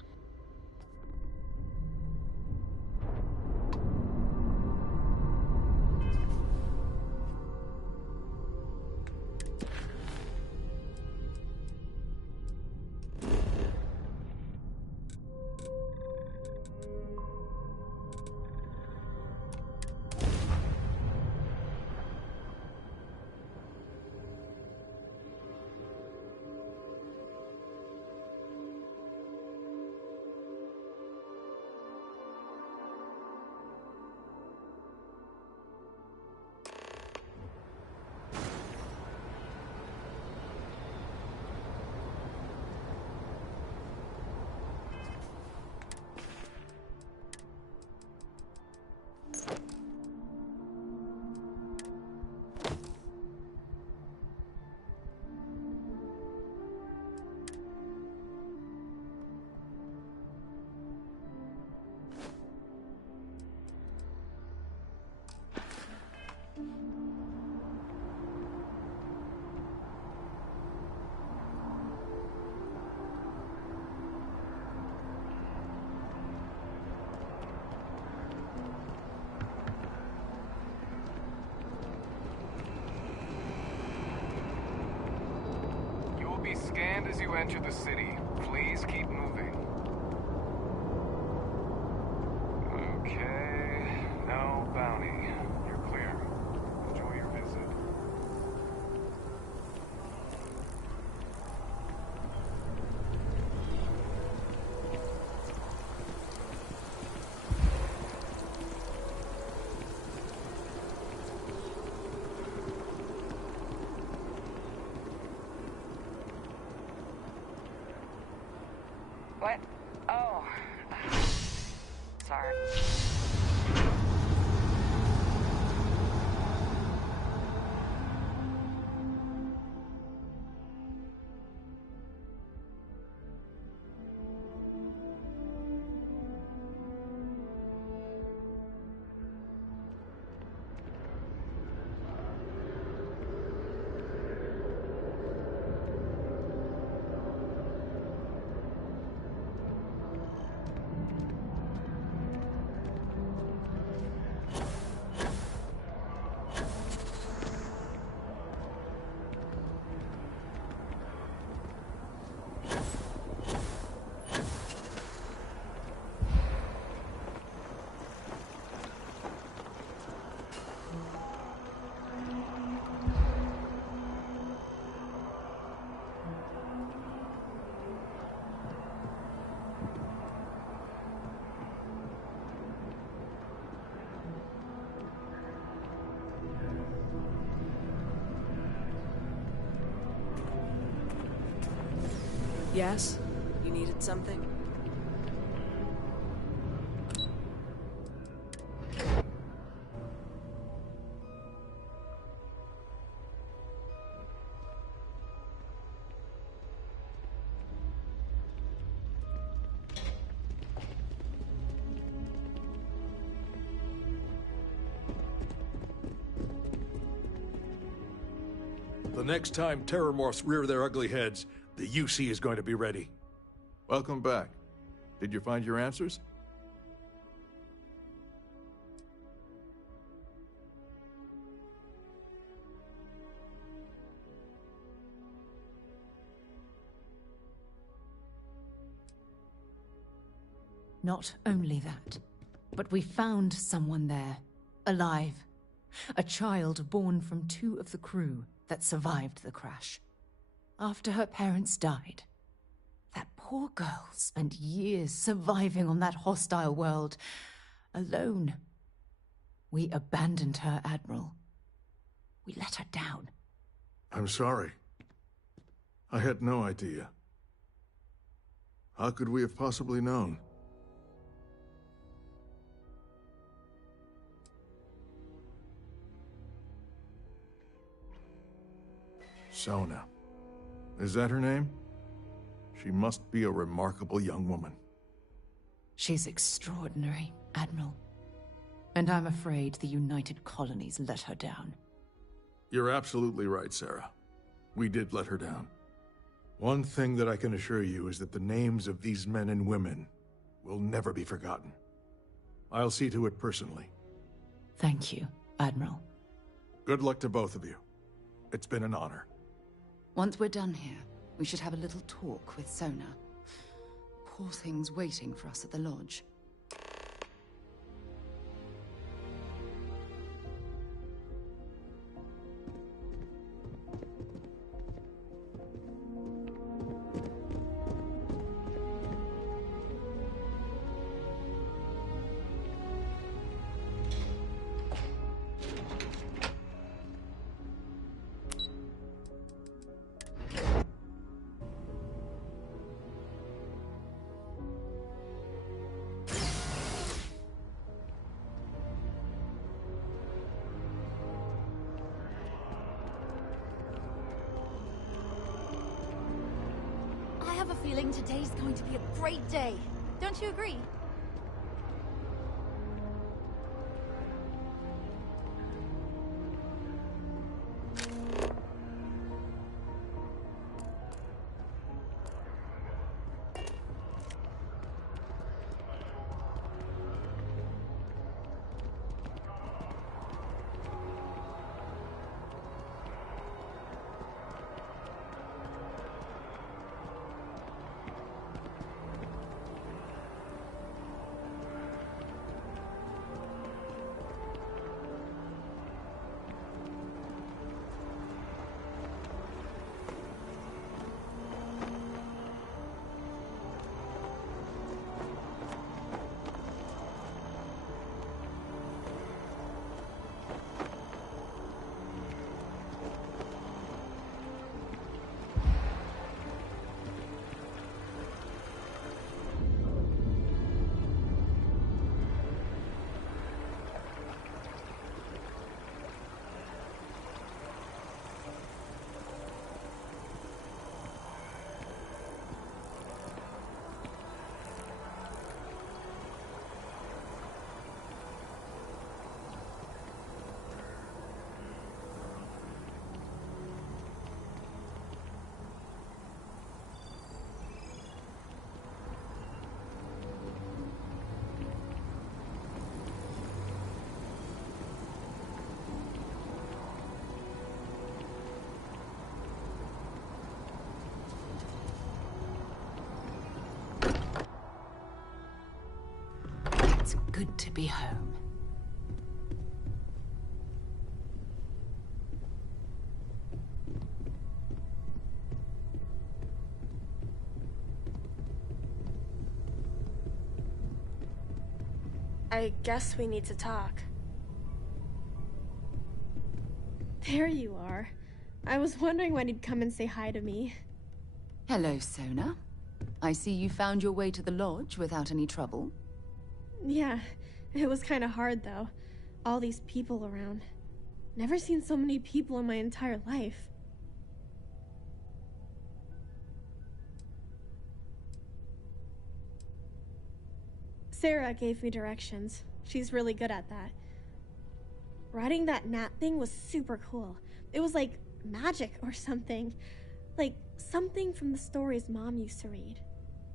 Be scanned as you enter the city. Please keep moving. Okay, no bounty. You're clear. Enjoy your visit. What? Oh. Sorry. Yes? You needed something? The next time Terrormorphs rear their ugly heads, the UC is going to be ready. Welcome back. Did you find your answers? Not only that, but we found someone there, alive. A child born from 2 of the crew that survived the crash. After her parents died, that poor girl spent years surviving on that hostile world, alone. We abandoned her, Admiral. We let her down. I'm sorry. I had no idea. How could we have possibly known? Sona. Is that her name? She must be a remarkable young woman. She's extraordinary, Admiral. And I'm afraid the United Colonies let her down. You're absolutely right, Sarah. We did let her down. One thing that I can assure you is that the names of these men and women will never be forgotten. I'll see to it personally. Thank you, Admiral. Good luck to both of you. It's been an honor. Once we're done here, we should have a little talk with Sona. Poor thing's waiting for us at the lodge. I have a feeling today's going to be a great day. Don't you agree? It's good to be home. I guess we need to talk. There you are. I was wondering when he'd come and say hi to me. Hello, Sona. I see you found your way to the lodge without any trouble. Yeah, it was kind of hard though. All these people around. Never seen so many people in my entire life. Sarah gave me directions. She's really good at that. Riding that gnat thing was super cool. It was like magic or something. Like something from the stories Mom used to read.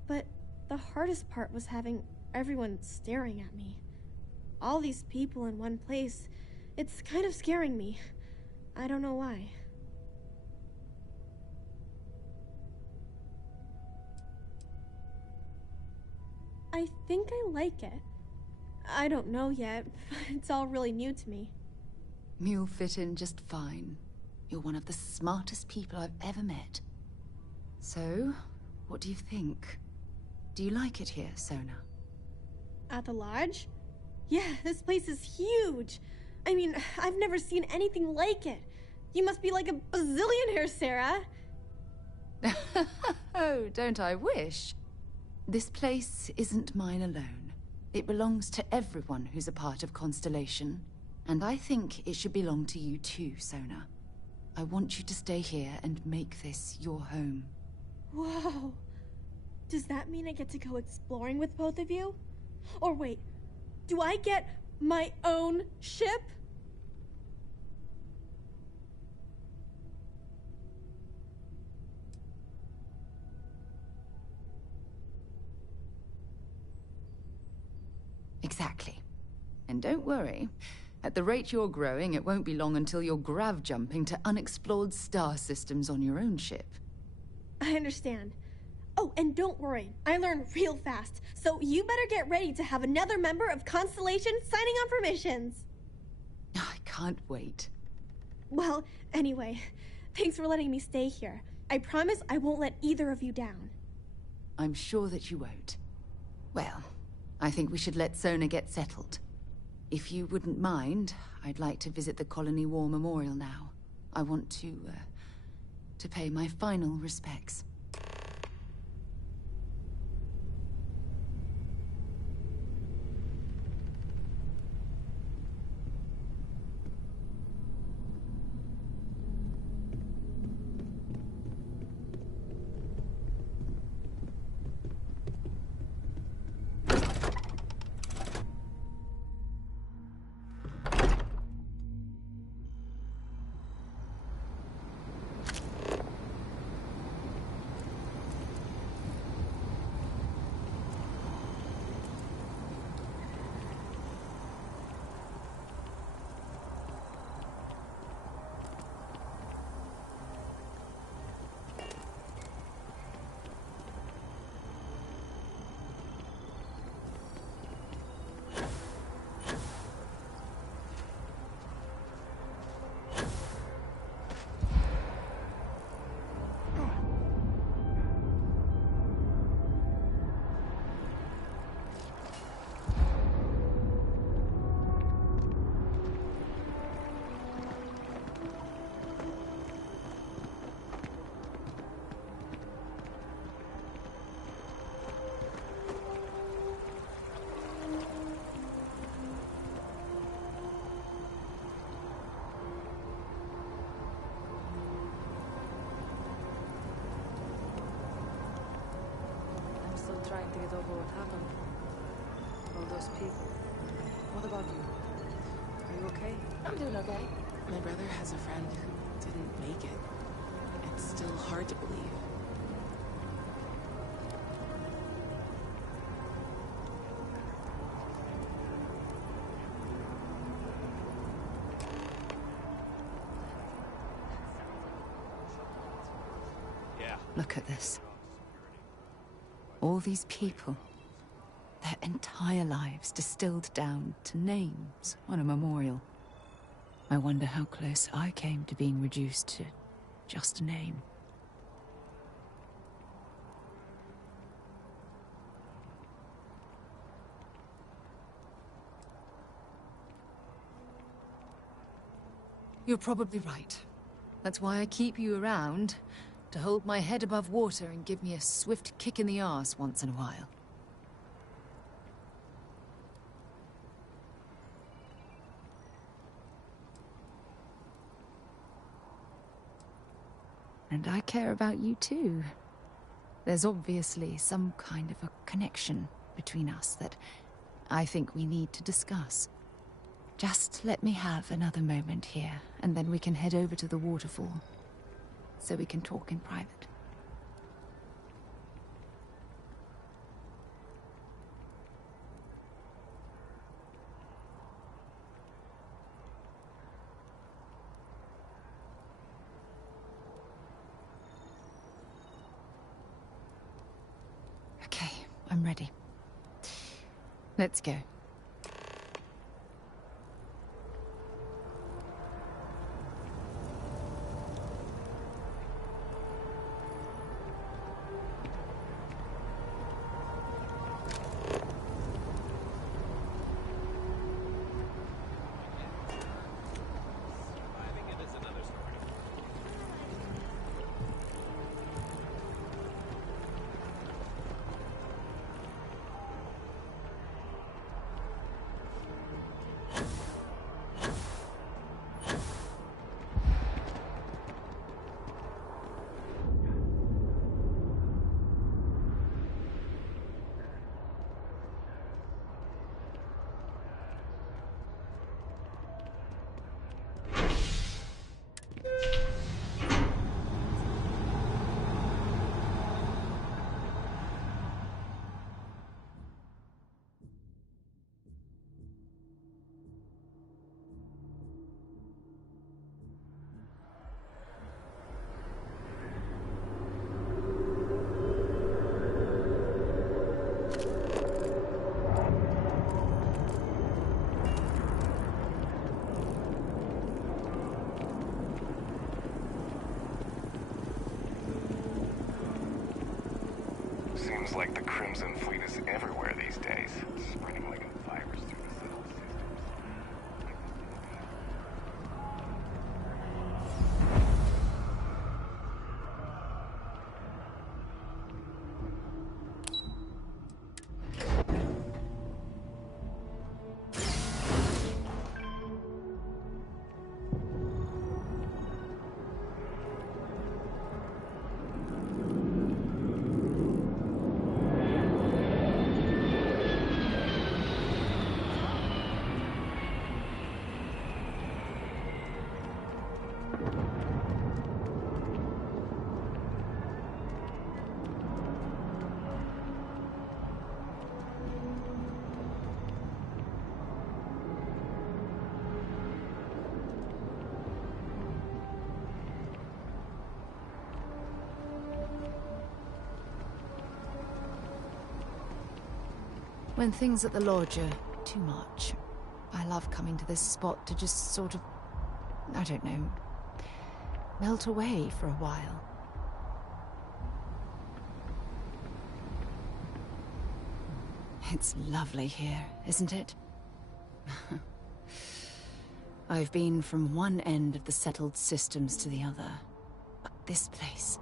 But the hardest part was having everyone staring at me. All these people in one place. It's kind of scaring me. I don't know why. I think I like it. I don't know yet. It's all really new to me. You'll fit in just fine. You're one of the smartest people I've ever met. So, what do you think? Do you like it here, Sona? At the lodge? Yeah, this place is huge. I mean, I've never seen anything like it. You must be like a bazillionaire, Sarah. Oh, don't I wish? This place isn't mine alone. It belongs to everyone who's a part of Constellation. And I think it should belong to you too, Sona. I want you to stay here and make this your home. Whoa. Does that mean I get to go exploring with both of you? Or wait, do I get my own ship? Exactly. And don't worry. At the rate you're growing, it won't be long until you're grav jumping to unexplored star systems on your own ship. I understand. Oh, and don't worry, I learn real fast, so you better get ready to have another member of Constellation signing on for missions. I can't wait. Well, anyway, thanks for letting me stay here. I promise I won't let either of you down. I'm sure that you won't. Well, I think we should let Sona get settled. If you wouldn't mind, I'd like to visit the Colony War Memorial now. I want to pay my final respects. Trying to get over what happened. All those people. What about you? Are you okay? I'm doing okay. My brother has a friend who didn't make it. It's still hard to believe. Look at this. All these people, their entire lives distilled down to names on a memorial. I wonder how close I came to being reduced to just a name. You're probably right. That's why I keep you around. To hold my head above water and give me a swift kick in the arse once in a while. And I care about you too. There's obviously some kind of a connection between us that I think we need to discuss. Just let me have another moment here, and then we can head over to the waterfall. So we can talk in private. Okay, I'm ready. Let's go. Seems like the Crimson Fleet is everywhere these days, spreading like a virus through the settled systems. When things at the lodge are too much, I love coming to this spot to just sort of, I don't know, melt away for a while. It's lovely here, isn't it? I've been from one end of the settled systems to the other. But this place,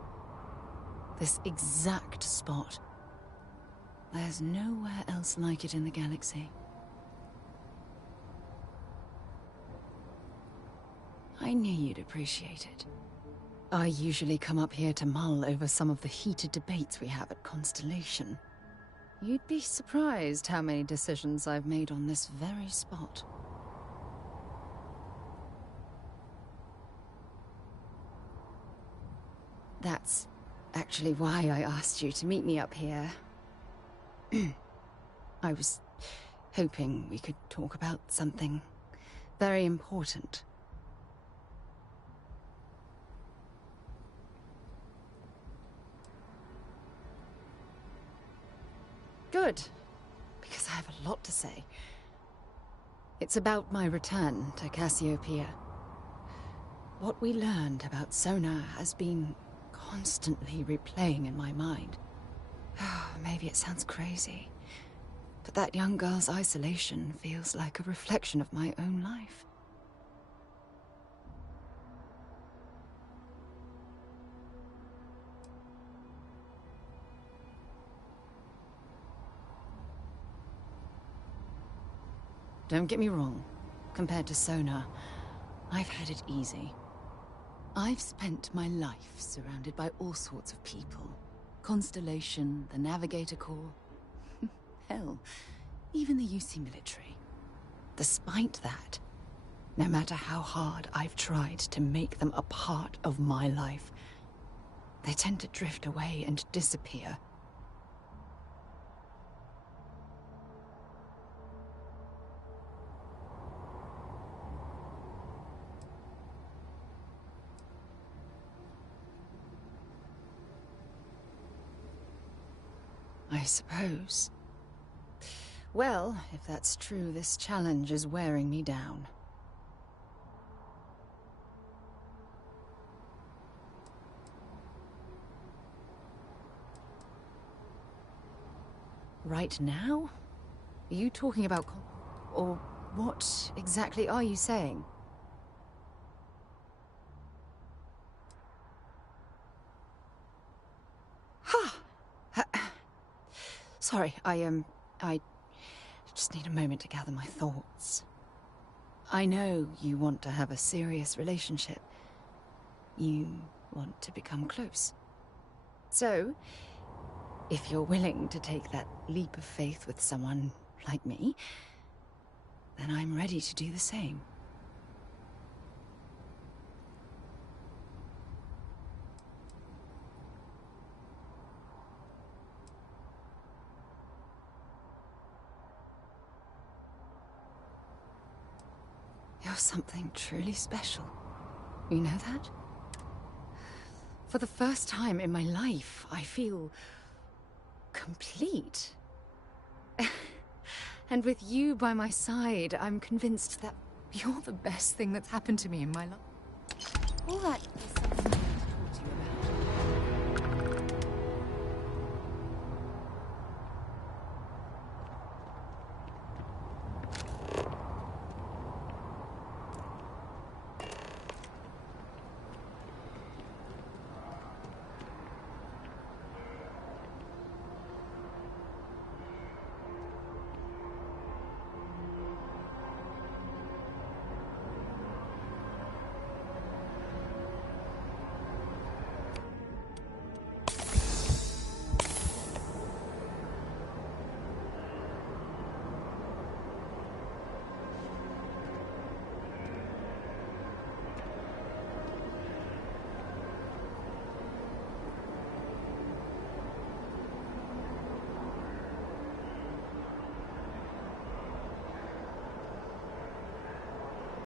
this exact spot, there's nowhere else like it in the galaxy. I knew you'd appreciate it. I usually come up here to mull over some of the heated debates we have at Constellation. You'd be surprised how many decisions I've made on this very spot. That's actually why I asked you to meet me up here. I was hoping we could talk about something very important. Good, because I have a lot to say. It's about my return to Cassiopeia. What we learned about Sona has been constantly replaying in my mind. Maybe it sounds crazy, but that young girl's isolation feels like a reflection of my own life. Don't get me wrong. Compared to Sona, I've had it easy. I've spent my life surrounded by all sorts of people. Constellation, the Navigator Corps. Hell, even the UC military. Despite that, no matter how hard I've tried to make them a part of my life, they tend to drift away and disappear. I suppose. Well, if that's true, this challenge is wearing me down. Right now? Are you talking about or what exactly are you saying? Ha! Sorry, I just need a moment to gather my thoughts. I know you want to have a serious relationship. You want to become close. So, if you're willing to take that leap of faith with someone like me, then I'm ready to do the same. You're something truly special. You know that? For the first time in my life, I feel complete. And with you by my side, I'm convinced that you're the best thing that's happened to me in my life. All that is